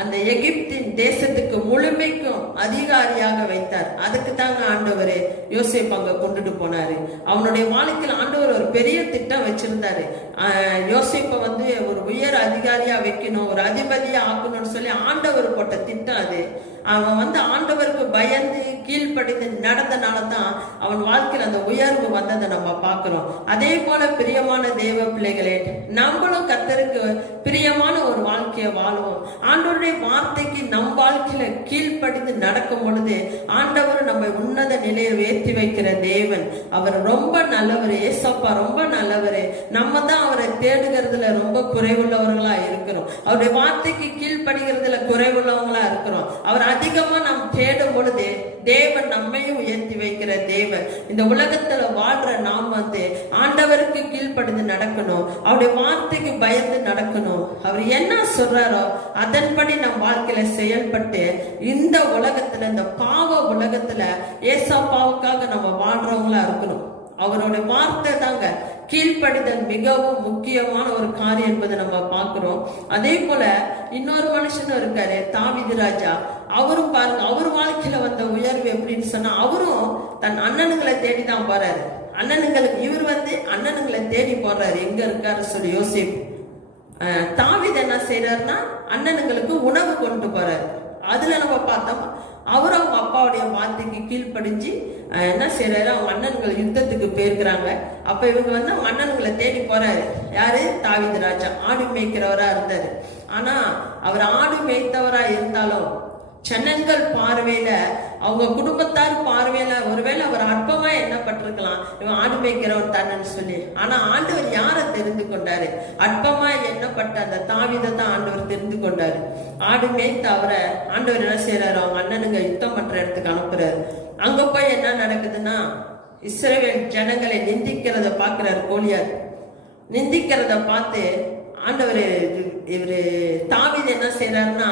அந்த எகிப்தின் தேசத்துக்கு முழுமைக்கும் அதிகாரியாக வைத்தார். அதுக்கு தாங்க ஆண்டவர் யோசேப்பு அங்க கொண்டுட்டு போனாரு. அவனுடைய வாழ்க்கையில் ஆண்டவர் ஒரு பெரிய திட்டம் வச்சிருந்தாரு. யோசேப்பை வந்து ஒரு உயர் அதிகாரியா வைக்கணும், ஒரு அதிபதியா ஆக்கணும்னு சொல்லி ஆண்டவர் போட்ட திட்டம் அது. அவன் வந்து ஆண்டவருக்கு பயந்து கீழ்ப்படிந்து நடந்தனாலதான் அவன் வாழ்க்கையில் அந்த உயர்வு வந்ததை நம்ம பார்க்கிறோம். அதே போல பிரியமான தேவ பிள்ளைகளே, நம்மளும் கர்த்தருக்கு பிரியமான ஒரு வாழ்க்கையை வாழுவோம். ஆண்டவருடைய வார்த்தைக்கு நம் வாழ்க்கையில கீழ்ப்படிந்து நடக்கும் பொழுது ஆண்டவர் நம்ம உன்னத நிலையை உயர்த்தி வைக்கிற தேவன். அவர் ரொம்ப நல்லவர். ஏசப்பா ரொம்ப நல்லவர். நம்ம தான் அவரை தேடுகிறதுல ரொம்ப குறைவுள்ளவர்களா இருக்கிறோம். அவருடைய வார்த்தைக்கு கீழ்ப்படுகிறதுல குறைவுள்ளவங்களா இருக்கிறோம். அவர் அதிகமா நாம் தேடும் பொழுது தேவன் நம்மையும் உயர்த்தி வைக்கிற தேவன். இந்த உலகத்துல வாழ்ற நாம் வந்து ஆண்டவருக்கு கீழ்ப்படிந்து நடக்கணும். அவருடைய வார்த்தைக்கு பயந்து நடக்கணும். அவர் என்ன சொல்றாரோ அதன்படி நம் வாழ்க்கையில செயல்பட்டு இந்த உலகத்துல, இந்த பாவ உலகத்துல ஏசப்பாவுக்காக நம்ம வாழ்றவங்களா இருக்கணும். அவருடைய வார்த்தை தாங்க கீழ்ப்படிதல் மிகவும் முக்கியமான ஒரு காரியம் என்பதை நம்ம பார்க்கிறோம். அதே போல இன்னொரு மனுஷனும் இருக்காரு, தாவீது ராஜா. அவரும் பாருங்க, அவர் வாழ்க்கையில வந்த உயர்வு எப்படின்னு சொன்னா, அவரும் தன் அண்ணனுங்களை தேடிதான் போறாரு. இவர் வந்து அண்ணனுங்களை தேடி போறாரு, எங்க இருக்காரு சொல்லி யோசிப்பு. தாவீது என்ன செய்யறாருன்னா, அண்ணனுங்களுக்கு உணவு கொண்டு போறாரு. அதுல நம்ம பார்த்தோம், அவரும் அவங்க அப்பாவுடைய வார்த்தைக்கு கீழ்ப்படிஞ்சு என்ன செய்யறாரு, அவங்க அண்ணன்கள் யுத்தத்துக்கு போயிருக்கிறாங்க. அப்ப இவங்க வந்து அவங்க அண்ணன்களை தேடி போறாரு. யாரு? தாவீது ராஜா. ஆடு மேய்க்கிறவரா இருந்தாரு. ஆனா அவர் ஆடு மேய்த்தவரா இருந்தாலும் ஜனங்கள் பார்வையில, அவங்க குடும்பத்தார் பார்வையில ஒருவேளை அவர் அற்பமா எண்ணப்பட்டிருக்கலாம், இவன் ஆடு மேய்க்கிறவன் தானன்னு சொல்லி. ஆனா ஆண்டவர் யாரை தெரிந்து கொண்டாரு? அற்பமா எண்ணப்பட்ட அந்த தாவீதை தான் ஆண்டவர் தெரிந்து கொண்டாரு. ஆடு மேய்த்த அவரை ஆண்டவர் என்ன செய்யறாரு, அவங்க அண்ணனுங்க யுத்தம் பண்ற இடத்துக்கு அனுப்புறாரு. அங்க போய் என்ன நடக்குதுன்னா, இஸ்ரவேல் ஜனங்களை நிந்திக்கிறத பாக்குறாரு கோலியாத். நிந்திக்கிறத பார்த்து ஆண்டவர் இவரு தாவீது என்ன செய்யறாருன்னா,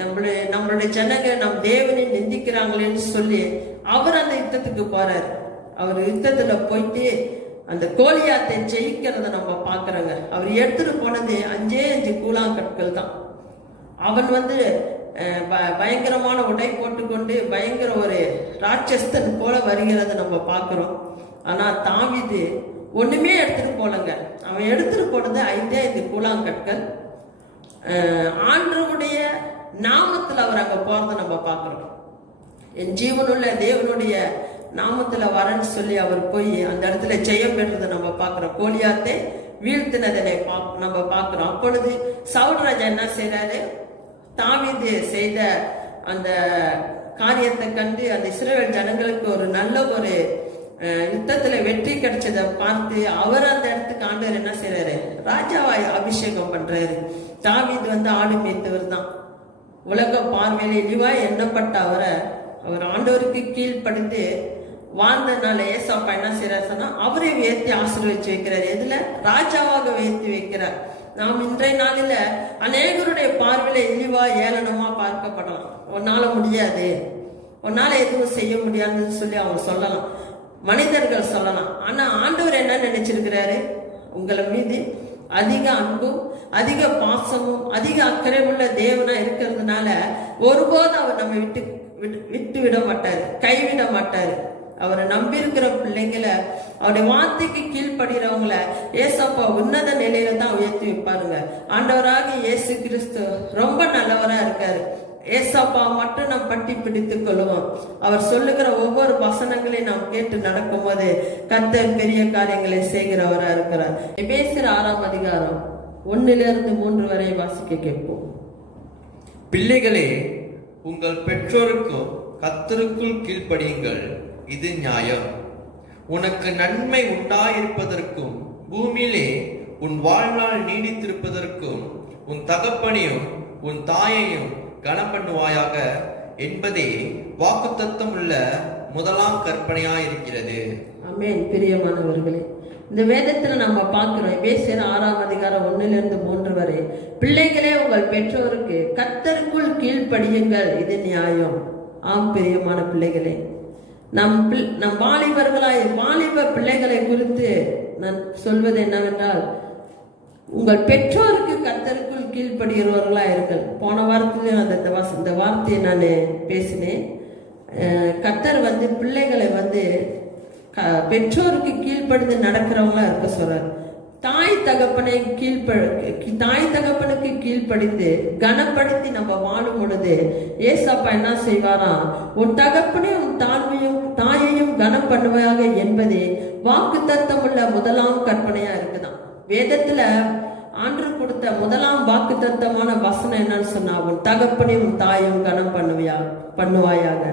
நம்மளுடைய ஜனங்க நம் தேவனை நிந்திக்கிறாங்களேன்னு சொல்லி அவர் அந்த யுத்தத்துக்கு போறாரு. அவர் யுத்தத்துல போயிட்டு அந்த கோலியாத்தை ஜெயிக்கிறத நம்ம பாக்குறோங்க. அவர் எடுத்துட்டு போனது 5 கூழாங்கற்கள் தான். அவன் வந்து பயங்கரமான உடை போட்டுக்கொண்டு பயங்கர ஒரு ராட்சஸ்தன் போல வருகிறத நம்ம பாக்குறோம். ஆனா தாவீது ஒண்ணுமே எடுத்துட்டு போலங்க. அவன் எடுத்துட்டு போனது 5 கூழாங்கற்கள். ஆண்டவருடைய நாமத்துல அவர் அங்க போறதை நம்ம பார்க்கிறோம். என் ஜீவனுள்ள தேவனுடைய நாமத்துல வரன்னு சொல்லி அவர் போய் அந்த இடத்துல ஜெயம் பெற்றதை நம்ம பார்க்கிறோம். கோலியாத்தை வீழ்த்தினதனை நம்ம பார்க்கிறோம். அப்பொழுது சவுல் ராஜா என்ன செய்யறாரு, தாவீது செய்த அந்த காரியத்தை கண்டு அந்த இஸ்ரவேல் ஜனங்களுக்கு ஒரு நல்ல ஒரு யுத்தத்துல வெற்றி கிடைச்சதை பார்த்து அவர் அந்த இடத்துக்கு ஆண்டவர் என்ன செய்யறாரு, ராஜாவாய் அபிஷேகம் பண்றாரு. தாவீது வந்து ஆடு மேய்த்தவர் தான். உலக பார்வையில இழிவா எண்ணப்பட்ட அவரை அவர் ஆண்டவருக்கு கீழ்ப்படிந்து வாழ்ந்தனால ஏசப்பா என்ன செய்யறாரு சொன்னா, அவரை உயர்த்தி ஆசீர்வதிச்சு வைக்கிறார். எதுல? ராஜாவாக உயர்த்தி வைக்கிறார். நாம் இன்றைய நாளில அநேகருடைய பார்வையில இழிவா ஏளனமா பார்க்கப்படலாம். உன்னால முடியாது, உன்னால எதுவும் செய்ய முடியாதுன்னு சொல்லி அவங்க சொல்லலாம், மனிதர்கள் சொல்லலாம். ஆனா ஆண்டவர் என்ன நினைச்சிருக்கிறாரு, உங்களை மீது அதிக அன்பும் அதிக பாசமும் அதிக அக்கறை உள்ள தேவனா இருக்கிறதுனால ஒருபோதும் அவர் நம்ம விட்டு விட மாட்டாரு, கைவிட மாட்டாரு. அவரை நம்பியிருக்கிற பிள்ளைங்களை, அவருடைய வார்த்தைக்கு கீழ்ப்படுகிறவங்கள ஏசப்பா உன்னத நிலையில தான் உயர்த்தி வைப்பாருங்க. ஆண்டவராக இயேசு கிறிஸ்து ரொம்ப நல்லவரா இருக்காரு. ஏசப்பா மட்டும் நாம் பட்டி பிடித்துக் கொள்வோம். அவர் சொல்லுகிற ஒவ்வொரு வசனங்களையும் நாம் கேட்டு நடக்கும் போது கர்த்தர் பெரிய காரியங்களை செய்கிறவரா இருக்கிறார். எபேசியர் 6ஆம் அதிகாரம் 1-3 வரை வாசிக்க கேட்போம். பிள்ளைகளே, உங்கள் பெற்றோருக்கும் கர்த்தருக்குள் கீழ்ப்படியுங்கள், இது நியாயம். உனக்கு நன்மை உண்டாயிருப்பதற்கும் பூமியிலே உன் வாழ்நாள் நீடித்திருப்பதற்கும் உன் தகப்பனையும் உன் தாயையும் கனம் பண்ணுவாயாக என்பதே வாக்குத்தத்தம் உள்ள முதலாம் கற்பனையாயிருக்கிறது. ஆமென். பிரியமானவர்களே, இந்த வேதத்துல நம்ம பார்க்கிறோம், எபேசியர் 6ஆம் அதிகாரம் 1-3 வரை, பிள்ளைகளே உங்கள் பெற்றோருக்கு கர்த்தருக்குள் கீழ்ப்படியுங்கள், இது நியாயம். ஆம் பிரியமான பிள்ளைகளே, நம் வாலிப பிள்ளைகளை குறித்து நான் சொல்வது என்னவென்றால், உங்கள் பெற்றோருக்கு கர்த்தருக்குள் கீழ்ப்படுகிறவர்களா இருங்கள். போன வாரத்திலும் இந்த வார்த்தையை நான் பேசினேன். கர்த்தர் பிள்ளைகளை பெற்றோருக்கு கீழ்ப்படிந்து நடக்கிறவங்களா இருக்க சொல்றார். தாய் தகப்பனுக்கு கீழ்ப்படிந்து கனப்படுத்தி நம்ம வாழும் பொழுது ஏசப்பா என்ன செய்வாரா, உன் தகப்பனையும் உன் தாயையும் கனம் பண்ணுவாயாக என்பதே வாக்குத்தத்தம் உள்ள முதலாம் கற்பனையா இருக்குதான். வேதத்துல ஆண்டவர் கொடுத்த முதலாம் வாக்குத்தத்தமான வசனம் என்னன்னு சொன்னா, உன் தகப்பனையும் உன் தாயும் கனம் பண்ணுவாயாக.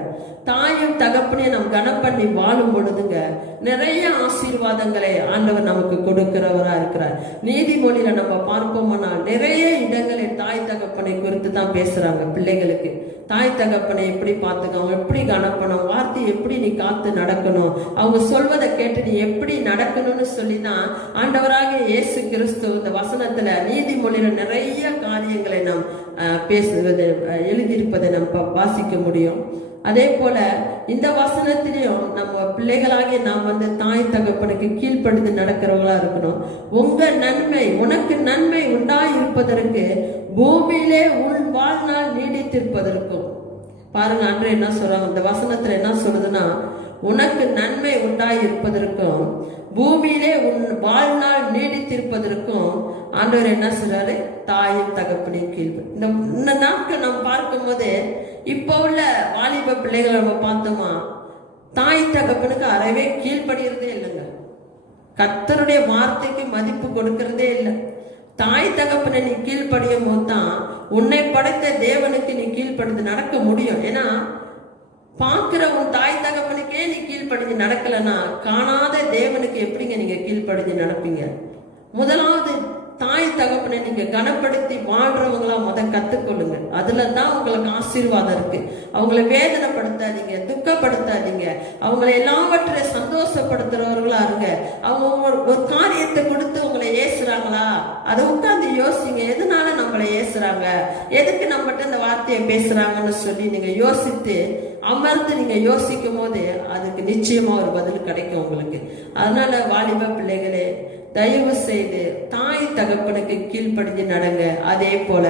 தாயும் தகப்பனையும் நம்ம கனம் பண்ணி வாழும் பொழுதுங்க நிறைய ஆசீர்வாதங்களை ஆண்டவர் நமக்கு கொடுக்கிறவரா இருக்கிறார். நீதிமொழியில நம்ம பார்ப்போம்னா நிறைய இடங்களில் தாய் தகப்பனை குறித்து தான் பேசுறாங்க. பிள்ளைகளுக்கு தாய் தகப்பனை எப்படி பார்த்துக்கணும், எப்படி கனப்பணும், வார்த்தை எப்படி நீ காத்து நடக்கணும், அவங்க சொல்வதை கேட்டு நீ எப்படி நடக்கணும்னு சொல்லிதான் ஆண்டவராக இயேசு கிறிஸ்து இந்த வசனத்துல நீதிமொழியில நிறைய காரியங்களை நாம் எழுதியிருப்பதை நம்ம வாசிக்க முடியும். அதே போல இந்த வசனத்திலையும் நம்ம பிள்ளைகளாகிய நாம் தாய் தகப்பனுக்கு கீழ்ப்படுத்தி நடக்கிறவங்களா இருக்கணும். உனக்கு நன்மை உண்டாயிருப்பதற்கு பூமியிலே உன் வாழ்நாள் நீடித்திருப்பதற்கும். பாருங்க, அன்று என்ன சொல்றாங்க, இந்த வசனத்துல என்ன சொல்லுதுன்னா, உனக்கு நன்மை உண்டாயிருப்பதற்கும் பூமியிலே உன் வாழ்நாள் நீடித்திருப்பதற்கும் ஆண்டவர் என்ன சொல்றாரு, தாயும் தகப்பனையும் கீழ்ப்படி. இந்த நாட்கள் நம்ம பார்க்கும் போது இப்ப உள்ள வாலிப பிள்ளைகளை நம்ம பார்த்தோமா, தாய் தகப்பனுக்கு அறவே கீழ்படுகிறதே இல்லைங்க. கர்த்தருடைய வார்த்தைக்கு மதிப்பு கொடுக்கறதே இல்லை. தாய் தகப்பனை நீ கீழ்ப்படியும் போது தான் உன்னை படைத்த தேவனுக்கு நீ கீழ்ப்படுத்தி நடக்க முடியும். ஏன்னா பார்க்கிற உன் தாய் தகப்பனுக்கே நீ கீழ்ப்படிஞ்சு நடக்கலன்னா காணாத தேவனுக்கு எப்படிங்க நீங்க கீழ்ப்படிஞ்சு நடப்பீங்க? முதலாவது தாய் தகப்பனை நீங்க கனப்படுத்தி வாழ்றவங்களா கத்துக்கொள்ளுங்க. அதுலதான் உங்களுக்கு ஆசீர்வாதம் இருக்கு. அவங்களை வேதனைப்படுத்தாதீங்க, துக்கப்படுத்தாதீங்க, அவங்களை எல்லாவற்றையும் சந்தோஷப்படுத்துறவர்களா இருங்க. அவங்க ஒரு காரியத்தை கொடுத்து உங்களை ஏசுறாங்களா, அதை உட்கார்ந்து யோசிங்க. எதனால நம்மளை ஏசுறாங்க, எதுக்கு நம்மகிட்ட இந்த வார்த்தையை பேசுறாங்கன்னு சொல்லி நீங்க யோசித்து அமர்ந்து நீங்க யோசிக்கும் போது அதுக்கு நிச்சயமா ஒரு பதில் கிடைக்கும் உங்களுக்கு. அதனால வாலிப பிள்ளைகளே, தயவு செய்து தாய் தகப்பனுக்கு கீழ்ப்படிஞ்சு நடங்க. அதே போல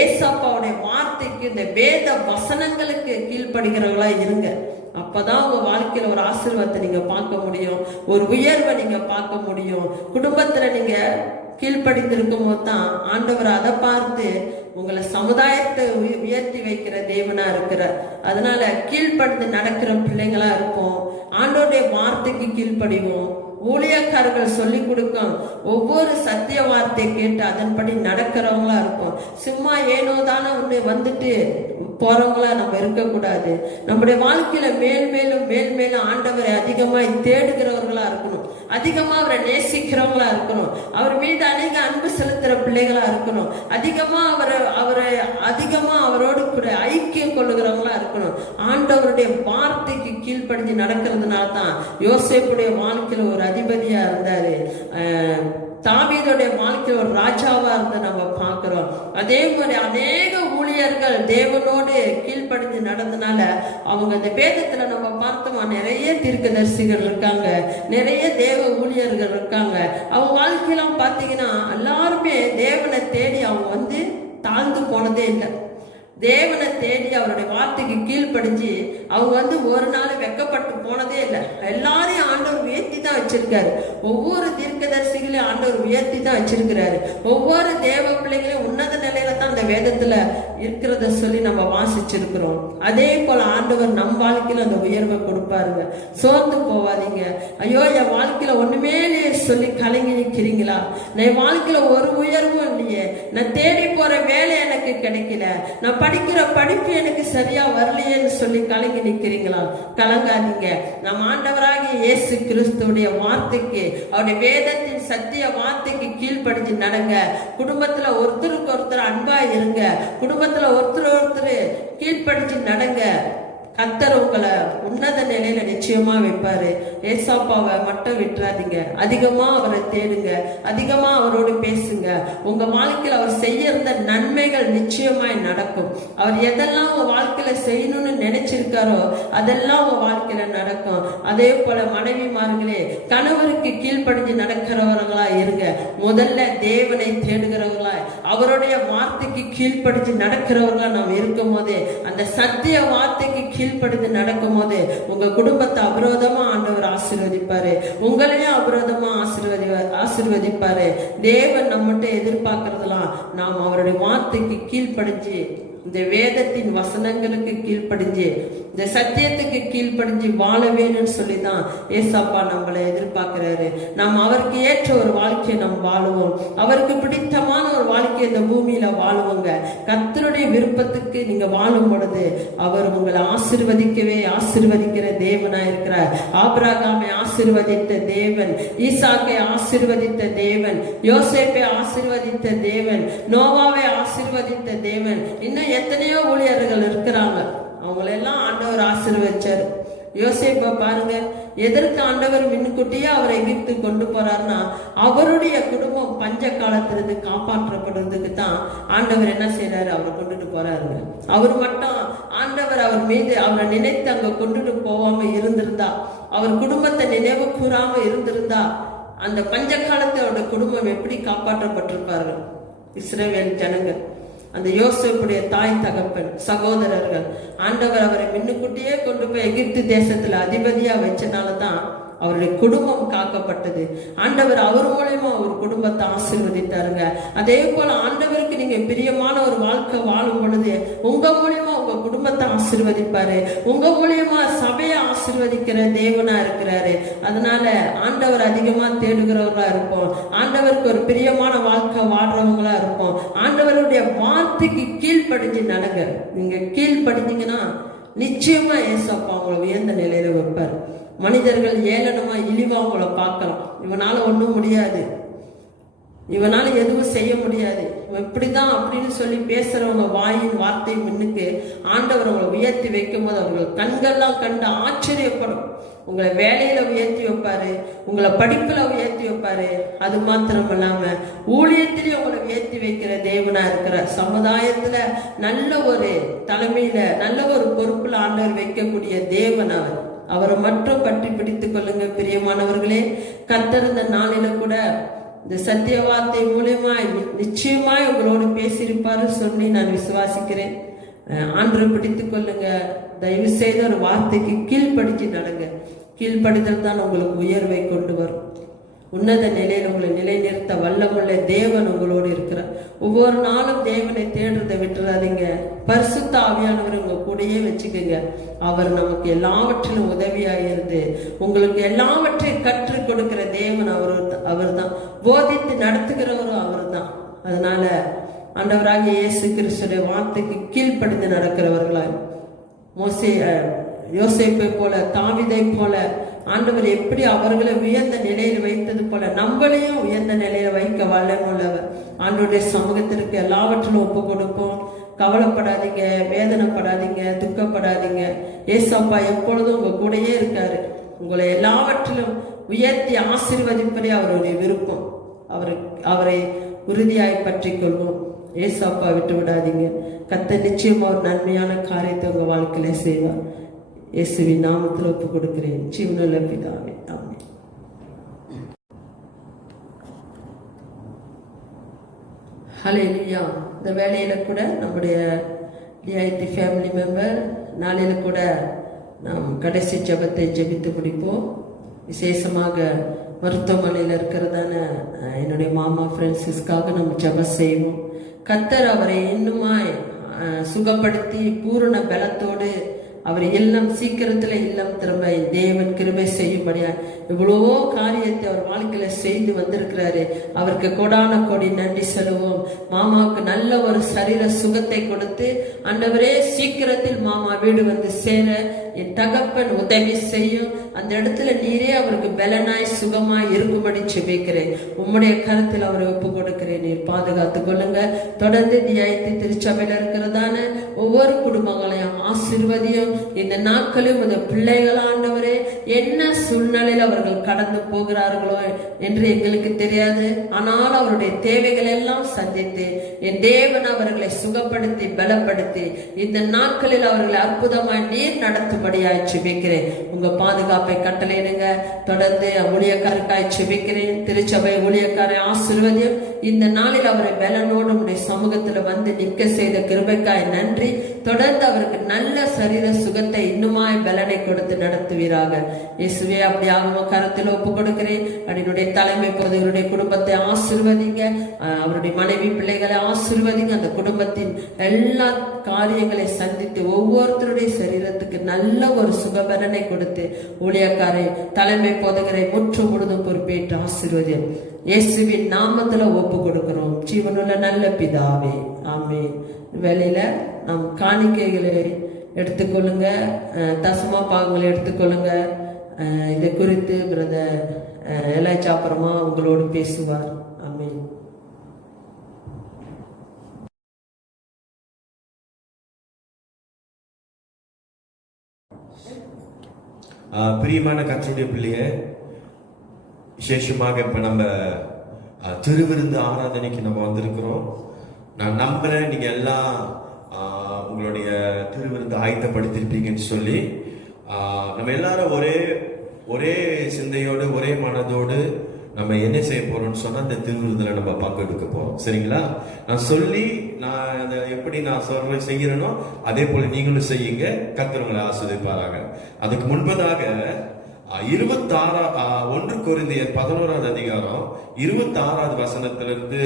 ஏசப்பாவுடைய வார்த்தைக்கு, இந்த வேத வசனங்களுக்கு கீழ்ப்படுகிறவங்களா இருங்க. அப்பதான் உங்க வாழ்க்கையில ஒரு ஆசீர்வாதத்தை நீங்க பார்க்க முடியும், ஒரு உயர்வை நீங்க பார்க்க முடியும். குடும்பத்துல நீங்க கீழ்ப்படிந்திருக்கும் போது தான் ஆண்டவர் அதை பார்த்து உங்களை சமுதாயத்தை உயர்த்தி வைக்கிற தேவனா இருக்கிறார். அதனால கீழ்ப்படிந்து நடக்கிற பிள்ளைங்களா இருப்போம். ஆண்டோடைய வார்த்தைக்கு கீழ்ப்படிவோம். ஊழியக்காரர்கள் சொல்லி கொடுக்கும் ஒவ்வொரு சத்திய வார்த்தை கேட்டு அதன்படி நடக்கிறவங்களா இருக்கும். சும்மா ஏனோதான ஒண்ணு போறவங்களா நம்ம இருக்கக்கூடாது. நம்முடைய வாழ்க்கையில மேல் ஆண்டவரை அதிகமாய் தேடுகிறவர்களா இருக்கணும். அதிகமா அவரை நேசிக்கிறவங்களா இருக்கணும். அவர் மீது அநேக அன்பு செலுத்துற பிள்ளைகளா இருக்கணும். அதிகமா அவரோடு கூட ஐக்கியம் கொள்ளுகிறவங்களா இருக்கணும். ஆண்டவருடைய வார்த்தைக்கு கீழ்ப்படிஞ்சு நடக்கிறதுனால தான் யோசேப்புடைய வாழ்க்கையில ஒரு அதிபதியா இருந்தாரு. தாவீதுடைய வாழ்க்கையில் ஒரு ராஜாவா இருந்து நம்ம பார்க்கிறோம். அதே மாதிரி அநேக ஊழியர்கள் தேவனோடு கீழ்ப்படிஞ்சு நடந்தனால அவங்க இந்த வேதத்துல நம்ம பார்த்தோமா நிறைய தீர்க்கதரிசிகள் இருக்காங்க, நிறைய தேவ ஊழியர்கள் இருக்காங்க. அவங்க வாழ்க்கையெல்லாம் பார்த்தீங்கன்னா எல்லாருமே தேவனை தேடி அவங்க தாழ்ந்து போனதே இல்லை. தேவனை தேடி அவருடைய வார்த்தைக்கு கீழ்ப்படிஞ்சு அவங்க ஒரு நாள் வெக்கப்பட்டு போனதே இல்லை. எல்லாரையும் ஆண்டவர் உயர்த்தி தான் வச்சிருக்காரு. ஒவ்வொரு தீர்க்கதரிசிகளையும் ஆண்டவர் உயர்த்தி தான் வச்சிருக்கிறாரு. ஒவ்வொரு தேவ பிள்ளைகளையும் உன்னத நிலையில தான் அந்த வேதத்துல இருக்கிறத சொல்லி நம்ம வாசிச்சிருக்கிறோம். அதே போல ஆண்டவர் நம் வாழ்க்கையில அந்த உயர்வை கொடுப்பாருங்க. சோர்ந்து போவாதீங்க. ஐயோ, என் வாழ்க்கையில ஒண்ணுமே சொல்லி கலங்கி நிற்கிறீங்களா? என் வாழ்க்கையில ஒரு உயர்வும் இல்லையே, நான் தேடி போற வேலை எனக்கு கிடைக்கல, நான் படிக்கிற படிப்பு எனக்கு சரியா வரலையேன்னு சொல்லி கலங்கி நிற்கிறீங்களா? கலங்காதீங்க. நம் ஆண்டவராகிய இயேசு கிறிஸ்துடைய வார்த்தைக்கு, அவருடைய வேதத்தின் சத்திய வார்த்தைக்கு கீழ்ப்படிஞ்சு நடங்க. குடும்பத்துல ஒருத்தருக்கு ஒருத்தர் அன்பா இருங்க. குடும்பத்துல ஒருத்தர் கீழ்ப்படிஞ்சு நடங்க. கர்த்தர் உங்களை உன்னத நிலையில நிச்சயமா வைப்பாரு. ஏசாப்பாவை மட்டும் விட்டுறாதீங்க. அதிகமா அவரை தேடுங்க, அதிகமா அவரோடு பேசுங்க. உங்க வாழ்க்கையில் அவர் செய்ய இருந்த நன்மைகள் நிச்சயமாய் நடக்கும். அவர் எதெல்லாம் உங்க வாழ்க்கையில செய்யணும்னு நினைச்சிருக்காரோ அதெல்லாம் உங்க வாழ்க்கையில நடக்கும். அதே போல மனைவிமார்களே, கணவருக்கு கீழ்ப்படிஞ்சு நடக்கிறவர்களா இருங்க. முதல்ல தேவனை தேடுகிறவர்களா, அவருடைய வார்த்தைக்கு கீழ்ப்படிஞ்சு நடக்கிறவர்களா நாம் இருக்கும் போதே, அந்த சத்திய வார்த்தைக்கு கீழ்ப்படிந்து நடக்கும் போது உங்க குடும்பத்தை அபரோதமா ஆண்டவர் ஆசீர்வதிப்பாரு, உங்களையும் அபரோதமா ஆசீர்வதிப்பாரு. தேவன் நம்மகிட்ட எதிர்பார்க்கறதெல்லாம் நாம் அவருடைய வார்த்தைக்கு கீழ்ப்படிஞ்சு, இந்த வேதத்தின் வசனங்களுக்கு கீழ்ப்படிஞ்சு, இந்த சத்தியத்துக்கு கீழ்ப்படிஞ்சு வாழ வேணும்னு சொல்லிதான் ஏசப்பா நம்மளை எதிர்பார்க்கிறாரு. நாம் அவருக்கு ஏற்ற ஒரு வாழ்க்கையை நாம் வாழுவோம், அவருக்கு பிடித்தமான ஒரு வாழ்க்கையை இந்த பூமியில வாழுவோங்க. கர்த்தருடைய விருப்பத்துக்கு நீங்க வாழும் பொழுது அவர் உங்களை ஆசீர்வதிக்கிற தேவனா இருக்கிறார். ஆபிரகாமை ஆசீர்வதித்த தேவன், ஈசாக்கை ஆசீர்வதித்த தேவன், யோசேப்பை ஆசீர்வதித்த தேவன், நோவாவை ஆசீர்வதித்த தேவன், இன்னும் எத்தனையோ ஊழியர்கள் இருக்கிறாங்க. அவங்களெல்லாம் ஆண்டவர் ஆசீர்வதிச்சார். யோசேப்பை பாருங்க, எதற்கு ஆண்டவர் முன்கூட்டியே அவரை எகிப்து கொண்டு போறாருன்னா, அவருடைய குடும்பம் பஞ்ச காலத்திலிருந்து காப்பாற்றப்படுறதுக்கு தான் ஆண்டவர் என்ன செய்யறாரு, அவரை கொண்டுட்டு போறாருங்க. அவர் மட்டும் ஆண்டவர் அவர் மீது அவரை நினைத்து அங்க கொண்டுட்டு போகாம இருந்திருந்தா, அவர் குடும்பத்தை நினைவு கூறாம இருந்திருந்தா, அந்த பஞ்ச காலத்தை அவருடைய குடும்பம் எப்படி காப்பாற்றப்பட்டிருப்பார்கள்? இஸ்ரவேல் ஜனங்கள், அந்த யோசேப்புடைய தாய் தகப்பன் சகோதரர்கள், ஆண்டவர் அவரை முன்னுக்கூட்டியே கொண்டு போய் எகிப்து தேசத்துல அதிபதியா வச்சனாலதான் அவருடைய குடும்பம் காக்கப்பட்டது. ஆண்டவர் அவர் மூலமா ஒரு குடும்பத்தை ஆசீர்வதித்தாருங்க. அதே போல ஆண்டவருக்கு நீங்க பிரியமான ஒரு வாழ்க்கை வாழும் பொழுது உங்க மூலியமா உங்க குடும்பத்தை ஆசீர்வதிப்பாரு, உங்க மூலியமா சபையை ஆசீர்வதிக்கிற தேவனா இருக்கிறாரு. அதனால ஆண்டவர் அதிகமா தேடுகிறவர்களா இருப்போம், ஆண்டவருக்கு ஒரு பிரியமான வாழ்க்கை வாழ்றவங்களா இருப்போம். ஆண்டவருடைய வார்த்தைக்கு கீழ்ப்படிஞ்சு நடங்க. நீங்க கீழ்ப்படிஞ்சீங்கன்னா நிச்சயமா ஏசப்பா உங்களை உயர்ந்த நிலையில வைப்பார். மனிதர்கள் ஏளனமா இழிவா உங்களை பார்க்கலாம், இவனால ஒண்ணும் முடியாது, இவனால எதுவும் செய்ய முடியாது, இவன் இப்படிதான் அப்படின்னு சொல்லி பேசுறவங்க வாயின் வார்த்தை முன்னுக்கு ஆண்டவர் உங்களை உயர்த்தி வைக்கும் போது அவர்கள் கண்கள்லாம் கண்டு ஆச்சரியப்படும். உங்களை வேலையில உயர்த்தி வைப்பாரு, உங்களை படிப்புல உயர்த்தி வைப்பாரு. அது மாத்திரம் இல்லாம ஊழியத்திலேயே உங்களை உயர்த்தி வைக்கிற தேவனா இருக்கிற, சமுதாயத்துல நல்ல ஒரு தலைமையில நல்ல ஒரு பொறுப்புல ஆண்டவர் வைக்கக்கூடிய தேவன் அவர். அவரை மட்டும் பற்றி பிடித்துக் கொள்ளுங்க பிரியமானவர்களே. கர்த்தர் இந்த நாளில கூட இந்த சத்திய வார்த்தை மூலியமாய் நிச்சயமாய் உங்களோடு பேசியிருப்பாரு சொல்லி நான் விசுவாசிக்கிறேன். ஆண்டரை பிடித்துக் கொள்ளுங்க. தயவு செய்த ஒரு வார்த்தைக்கு கீழ்ப்படிச்சு நடங்க. கீழ்ப்படிதல் தான் உங்களுக்கு உயர்வை கொண்டு வரும். உன்னத நிலையில் உங்களை நிலைநிறுத்த வல்லமுள்ள தேவன் உங்களோடு இருக்கிறார். ஒவ்வொரு நாளும் தேவனை தேடுறதை விட்டுறாதீங்க. பரிசுத்த ஆவியானவர் உங்க கூடயே வச்சுக்கோங்க. அவர் நமக்கு எல்லாவற்றிலும் உதவியாயிருந்து உங்களுக்கு எல்லாவற்றையும் கற்றுக் கொடுக்கிற தேவன் அவர் தான். போதித்து நடத்துகிறவரும் அவர் தான். அதனால ஆண்டவராகிய இயேசு கிறிஸ்துடைய வார்த்தைக்கு கீழ்ப்படிந்து நடக்கிறவர்களா, யோசேப்பை போல தாவீதை போல ஆண்டவர் எப்படி அவர்களை உயர்ந்த நிலையில் வைத்தது போல நம்மளையும் உயர்ந்த நிலையில வைக்க வல்லமுள்ளவர். ஆண்டவருடைய சமூகத்திற்கு எல்லாவற்றிலும் ஒப்பு கொடுப்போம். கவலைப்படாதீங்க, வேதனைப்படாதீங்க, துக்கப்படாதீங்க. ஏசப்பா எப்பொழுதும் உங்க கூடயே இருக்காரு. உங்களை எல்லாவற்றிலும் உயர்த்தி ஆசீர்வதிப்பதே அவருடைய விருப்பம். அவரை உறுதியாய் பற்றி கொள்வோம். ஏசப்பா விட்டு விடாதீங்க. கர்த்தர் நிச்சயமா ஒரு நன்மையான காரியத்தை உங்க வாழ்க்கையில செய்வார். இயேசுவின் நாமத்தில் ஒப்பு கொடுக்கிறேன். ஜீவனுள்ள பிதாவே, ஆமென். ஹல்லேலூயா. இந்த வேலையில கூட நம்முடைய டிஐடி ஃபேமிலி மெம்பர் நாளையில கூட நாம் கடைசி ஜெபத்தை ஜெபித்து முடிப்போம். விசேஷமாக மருத்துவமனையில் இருக்கிறதான என்னுடைய மாமா பிரான்சிஸ்காக நம்ம ஜெபம் செய்வோம். கர்த்தர் அவரை இன்னுமாய் சுகப்படுத்தி பூரண பலத்தோடு அவர் இல்லம் சீக்கிரத்துல இல்லம் திரும்ப தேவன் கிருபை செய்யும்படியா இவ்வளவோ காரியத்தை அவர் வாழ்க்கையில செய்து வந்திருக்கிறாரு. அவருக்கு கொடான கோடி நன்றி சொல்லுவோம். மாமாவுக்கு நல்ல ஒரு சரீர சுகத்தை கொடுத்து ஆண்டவரே சீக்கிரத்தில் மாமா வீடு வந்து சேர என் தகப்பன் உதவி செய்யும். அந்த இடத்துல நீரே அவருக்கு பலனாய் சுகமாய் இருக்கும்படி செபிக்கிறேன். உம்முடைய கருத்தில் அவரை ஒப்பு கொடுக்கிறேன். நீர் பாதுகாத்து கொள்ளுங்க. தொடர்ந்து டிஐடி திருச்சபையில இருக்கிறதான ஒவ்வொரு குடும்பங்களையும் ஆசீர்வதியும். இந்த நாட்களும் இந்த பிள்ளைகள் ஆண்டவரே என்ன சூழ்நிலையில் அவர்கள் கடந்து போகிறார்களோ என்று எங்களுக்கு தெரியாது. ஆனால் அவருடைய தேவைகள் எல்லாம் சந்தித்து என் தேவன் அவர்களை சுகப்படுத்தி பலப்படுத்தி இந்த நாட்களில் அவர்களை அற்புதமாய் நீர் நடத்தும்படியாய் செபிக்கிறேன். உங்க பாதுகாப்பை கட்டளையிடுங்க. தொடர்ந்து ஊழியக்காரருக்காய் செபிக்கிறேன். திருச்சபை ஊழியக்காரை ஆசீர்வதியும். இந்த நாளில் அவரை பலனோடு உடைய சமூகத்துல வந்து நிற்க செய்த கிருபைக்காய் நன்றி. தொடர்ந்து அவருக்கு நல்ல சரீர சுகத்தை இன்னுமாய் பலனை கொடுத்து நடத்துவீராக. இயேசுவே அப்படியாக கரத்தில் ஒப்பு கொடுக்கிறேன். அவருடைய தலைமை பொதுவருடைய குடும்பத்தை ஆசீர்வதிங்க. அவருடைய மனைவி பிள்ளைகளை ஆசீர்வதிங்க. அந்த குடும்பத்தின் எல்லா காரியங்களை சந்தித்து ஒவ்வொருத்தருடைய சரீரத்துக்கு நல்ல ஒரு சுகபலனை கொடுத்து ஊழியக்காரை தலைமை போதகரை முற்று முழுதும் பொறுப்பேற்று ஆசீர்வதியும். இயேசுவின் நாமத்துல ஒப்பு கொடுக்கிறோம் ஜீவனுள்ள நல்ல பிதாவே, ஆமென். வேலையில நம் காணிக்கைகளை எடுத்துக்கொள்ளுங்க, தசமா பாகங்களை எடுத்துக்கொள்ளுங்க. இதை குறித்து பிரதர் எலாய்ச்சா அப்புறமா உங்களோடு பேசுவார். ஆமென். பிரியமான கர்த்தருடைய பிள்ளையே, விசேஷமாக இப்ப நம்ம திருவிருந்து ஆராதனைக்கு நம்ம வந்திருக்கிறோம். நான் நம்புறேன் நீங்க எல்லாம் உங்களுடைய திருவிருந்து ஆயத்தப்படுத்திருப்பீங்கன்னு சொல்லி நம்ம எல்லாரும் ஒரே சிந்தையோடு ஒரே மனதோடு நம்ம என்ன செய்ய போறோம்னு சொன்னா அந்த திருவிருந்துல நம்ம பங்கெடுக்க போறோம். சரிங்களா? நான் அதை எப்படி நான் செய்யறேனோ அதே போல நீங்களும் செய்யுங்க. கர்த்தர் ஆசீர்வதிப்பாராக. அதுக்கு முன்பதாக 1 கொரிந்தியர் 11வது அதிகாரம் 26வது வசனத்திலிருந்து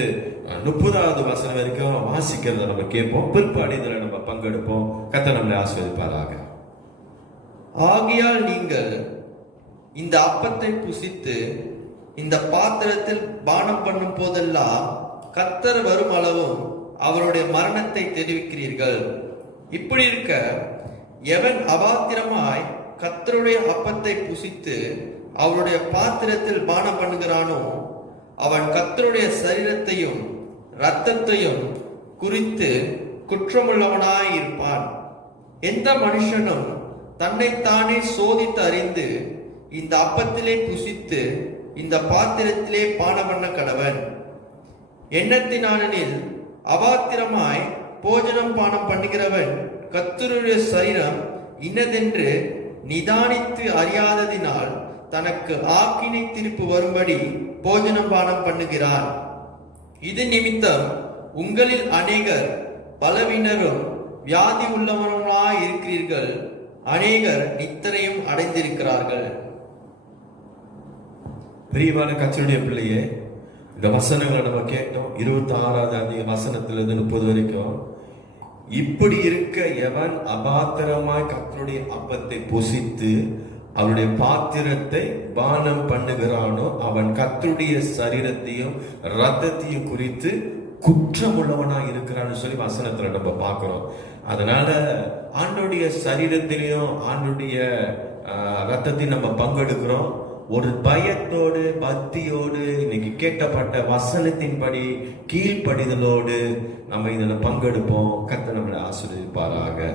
30வது வசனம் வரைக்கும் வாசிக்கிறத நம்ம கேட்போம். பிற்பாடு இதுல நம்ம பங்கெடுப்போம். கர்த்தர் நம்மளை ஆசீர்வதிப்பாராக. ஆகையால் நீங்கள் இந்த அப்பத்தை புசித்து இந்த பாத்திரத்தில் பானம் பண்ணும் போதெல்லாம் கர்த்தர் வரும் அளவும் அவருடைய மரணத்தை தெரிவிக்கிறீர்கள். இப்படி இருக்க எவன் அபாத்திரமாய் கர்த்தருடைய அப்பத்தை புசித்து அவருடைய பாத்திரத்தில் பானம் பண்ணுகிறானோ அவன் கர்த்தருடைய சரீரத்தையும் இரத்தத்தையும் குறித்து குற்றமுள்ளவனாய் இருப்பான். எந்த மனுஷனும் தன்னைத்தானே சோதித்து அறிந்து இந்த அப்பத்திலே புசித்து இந்த பாத்திரத்திலே பானம் பண்ண கடவன். எண்ணத்தினாலெனில் அபாத்திரமாய் போஜனம் பானம் பண்ணுகிறவன் கர்த்தருடைய சரீரம் இன்னதென்று நிதானித்து அறியாததினால் தனக்கு ஆக்கினை தீர்ப்பு வரும்படி போஜனம் பானம் பண்ணுகிறான். இது நிமித்தம் உங்களில் அநேகர் பலவீனரும் வியாதி உள்ளவர்களாய் இருக்கிறீர்கள். அநேகர் நித்திரையும் அடைந்திருக்கிறார்கள். பிரியமான கர்த்தருடைய பிள்ளையே, இந்த வசனங்களை நம்ம கேட்டோம். 26வது வசனத்திலிருந்து 30 வரைக்கும். இப்படி இருக்க எவன் அபாத்திரமாய் கர்த்தருடைய அப்பத்தை புசித்து அவருடைய பாத்திரத்தை பானம் பண்ணுகிறானோ அவன் கர்த்தருடைய சரீரத்தையும் இரத்தத்தையும் குறித்து குற்றம் உள்ளவனாய் இருக்கிறான்னு சொல்லி வசனத்துல நம்ம பார்க்கிறோம். அதனால ஆண்டோடைய சரீரத்திலையும் ஆண்டோடைய இரத்தத்தையும் நம்ம பங்கெடுக்கிறோம். ஒரு பயத்தோடு பக்தியோடு இன்னைக்கு கேட்கப்பட்ட வசனத்தின்படி கீழ்ப்படிதலோடு நம்ம இதுல பங்கெடுப்போம். கர்த்தர் நம்மளை ஆசீர்வதிப்பாராக.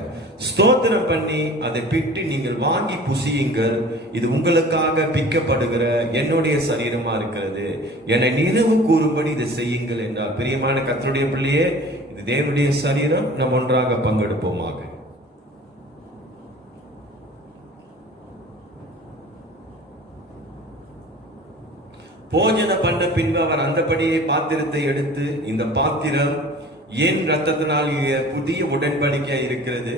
ஸ்தோத்திரம் பண்ணி அதை பிட்டு நீங்கள் வாங்கி புசியுங்கள். இது உங்களுக்காக பிக்கப்படுகிற என்னுடைய சரீரமா இருக்கிறது. என்னை நினைவு கூறும்படி இதை செய்யுங்கள் என்றால், பிரியமான கர்த்தருடைய பிள்ளையே, இது தேவனுடைய சரீரம். நம்ம ஒன்றாக பங்கெடுப்போமாக. போஜன பண்ண பின்பு அவர் அந்தபடியே பாத்திரத்தை எடுத்து, இந்த பாத்திரம் என் இரத்தத்தினால் புதிய உடன்படிக்கை இருக்கிறது.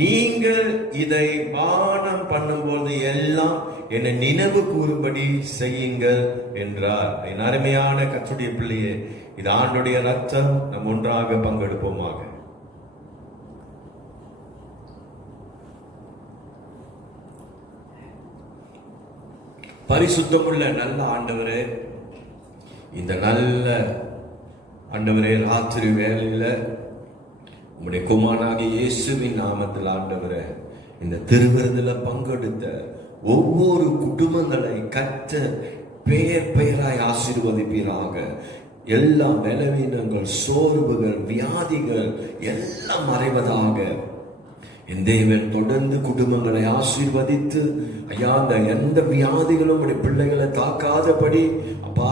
நீங்கள் இதை பானம் பண்ணும்போது எல்லாம் என்னை நினைவு கூறும்படி செய்யுங்கள் என்றார். என் அருமையான கர்த்தருடைய பிள்ளையே, இது ஆண்டுடைய ரத்தம். நம் ஒன்றாக பங்கெடுப்போமாக. பரிசுத்தமுள்ள நல்ல ஆண்டவரே, இந்த நல்ல ஆண்டவரே, ராத்திரி வேளையில உம்முடைய குமாரனாகிய இயேசுவின் நாமத்தில் ஆண்டவரே, இந்த திருவிருந்துல பங்கெடுத்த ஒவ்வொரு குடும்பங்களை கர்த்தர் பெயர் பெயராய் ஆசீர்வதிப்பீராக. எல்லா பலவீனங்கள், சோர்வுகள், வியாதிகள் எல்லாம் மறைவதாக. என் தேவன் தொடர்ந்து குடும்பங்களை ஆசீர்வதித்து ஐயா, அந்த எந்த வியாதிகளும் உடைய பிள்ளைகளை தாக்காதபடி அப்பா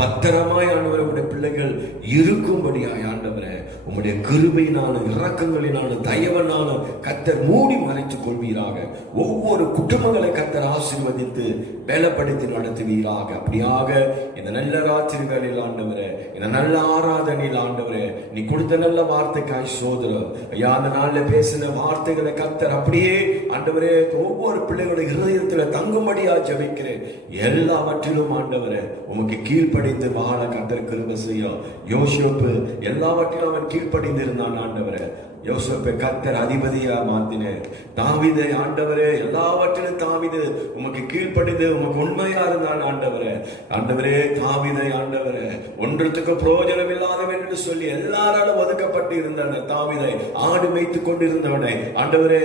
பத்திரமாய் ஆண்டவரே உடைய பிள்ளைகள் இருக்கும்படியாய் ஆண்டவரே உம்முடைய கிருபையினாலும் இரக்கங்களினாலும் தயவனாலும் கர்த்தர் மூடி மறைத்துக் கொள்வீராக. ஒவ்வொரு குடும்பங்களை கர்த்தர் ஆசீர்வதித்து பலப்படுத்தி நடத்துவீராக. அப்படியாக இந்த நல்ல ராத்திரி வேளையில் ஆண்டவரே, இந்த நல்ல ஆராதனையில் ஆண்டவரே, நீ கொடுத்த நல்ல வார்த்தைக்காய் சோதரம் ஐயா, அந்த நாள்ல பேசின வார்த்தைகளை கர்த்தர் அப்படியே ஆண்டவரே ஒவ்வொரு பிள்ளைகளுடைய இருதயத்துல தங்கும்படியா ஜெபிக்கிறேன். எல்லாவற்றிலும் ஆண்டவரே உமக்கு கீழ்ப்படிந்து வாழ கர்த்தர் கிருபை செய்யும். யோசேப்பு எல்லாவற்றிலும் அவன் கீழ்ப்படிந்து இருந்தான் ஆண்டவரே. யோசேப்பை கர்த்தர் அதிபதியா மாத்தினேன். தாவீதை ஆண்டவரே எல்லாவற்றிலும் தாவீது உமக்கு கீழ்ப்படிந்து உமக்கு உண்மையா இருந்தான் ஆண்டவரே. ஆண்டவரே தாவீதை ஆண்டவரே ஒன்றத்துக்கு பிரயோஜனம் இல்லாதவன் என்று சொல்லி எல்லாராலும் ஒதுக்கப்பட்டு இருந்த தாவீதை ஆடு மேய்த்துக் கொண்டிருந்தவனை ஆண்டவரே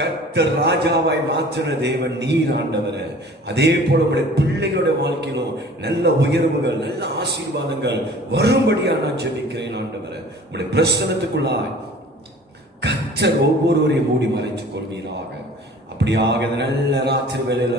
கர்த்தர் ராஜாவாய் மாற்றின தேவன் நீர் ஆண்டவரே. அதே போல உடைய பிள்ளைகளுடைய வாழ்க்கையிலும் நல்ல உயர்வுகள், நல்ல ஆசீர்வாதங்கள் வரும்படியா நான் ஜெபிக்கிறேன் ஆண்டவரே. உடைய பிரசனத்துக்குள்ளாய் கர்த்தர் ஒவ்வொருவரையும் மூடி மறைத்துக் கொள்வீராக. அப்படியாக இந்த நல்ல ராத்திரி வேளையில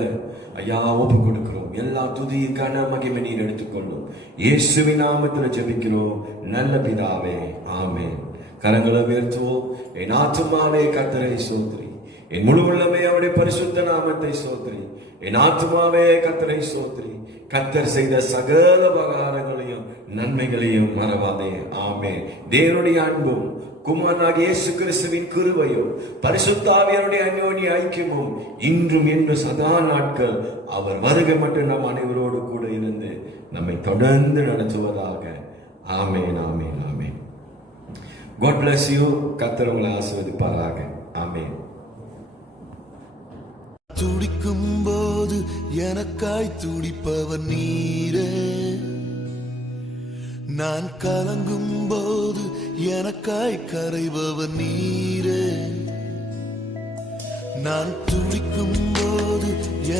ஐயா ஒப்பு கொடுக்கிறோம். எல்லா துதி கன மகிமை நீர் எடுத்துக்கொள்ளும். இயேசுவின் நாமத்தில் ஜெபிக்கிறோம் நல்ல பிதாவே, ஆமென். கரங்களை உயர்த்துவோம். என் ஆத்துமாவே கர்த்தரை ஸ்தோத்திரி, என் முழு உள்ளமே அவருடைய பரிசுத்த நாமத்தை ஸ்தோத்திரி. என் ஆத்துமாவே கர்த்தரை ஸ்தோத்திரி, கர்த்தர் செய்த சகல உபகாரங்களையும் நன்மைகளையும் மறவாதே. ஆமென். தேவனுடைய அன்பும் குமாரனாகிய இயேசு கிறிஸ்துவின் கிருபையும் பரிசுத்த ஆவியாருடைய அந்யோன்ய ஐக்கியமும் இன்றும் என்று சதா நாட்கள் அவர் வருகை மட்டும் நம் அனைவரோடு கூட இருந்து நம்மை தொடர்ந்து நடத்துவதாக. ஆமென், ஆமென், ஆமென். God bless you. கர்த்தர் உங்களை ஆசீர்வதிப்பாராக. ஆமென். துடிக்கும் போது எனக்காய் துடிப்பவர் நீரே, நான் கலங்கும் போது எனக்காய் கரைபவர் நீரே. நான் துடிக்கும் போது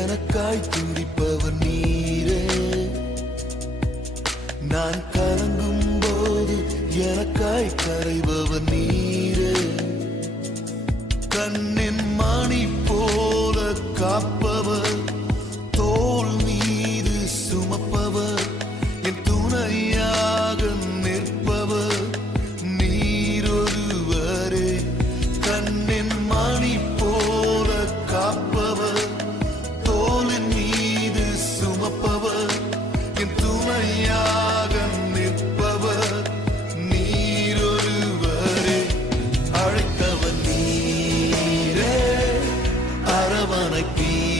எனக்காய் துடிப்பவர் நீரே, நான் கலங்கும் போது எனக்காய் கரைபவர் நீரே. கண்ணின் மணி போல காப்பவர், தோள் மீது சுமப்பவர், என் துணையாக நிற்பவர் நீரொருவரே. கண்ணின் மணி போல காப்பவர், தோளின் மீது சுமப்பவர், என் துணையாக நிற்பவர் நீரொருவரே. அழைத்தவர் நீரே, அரவணைப்பீர்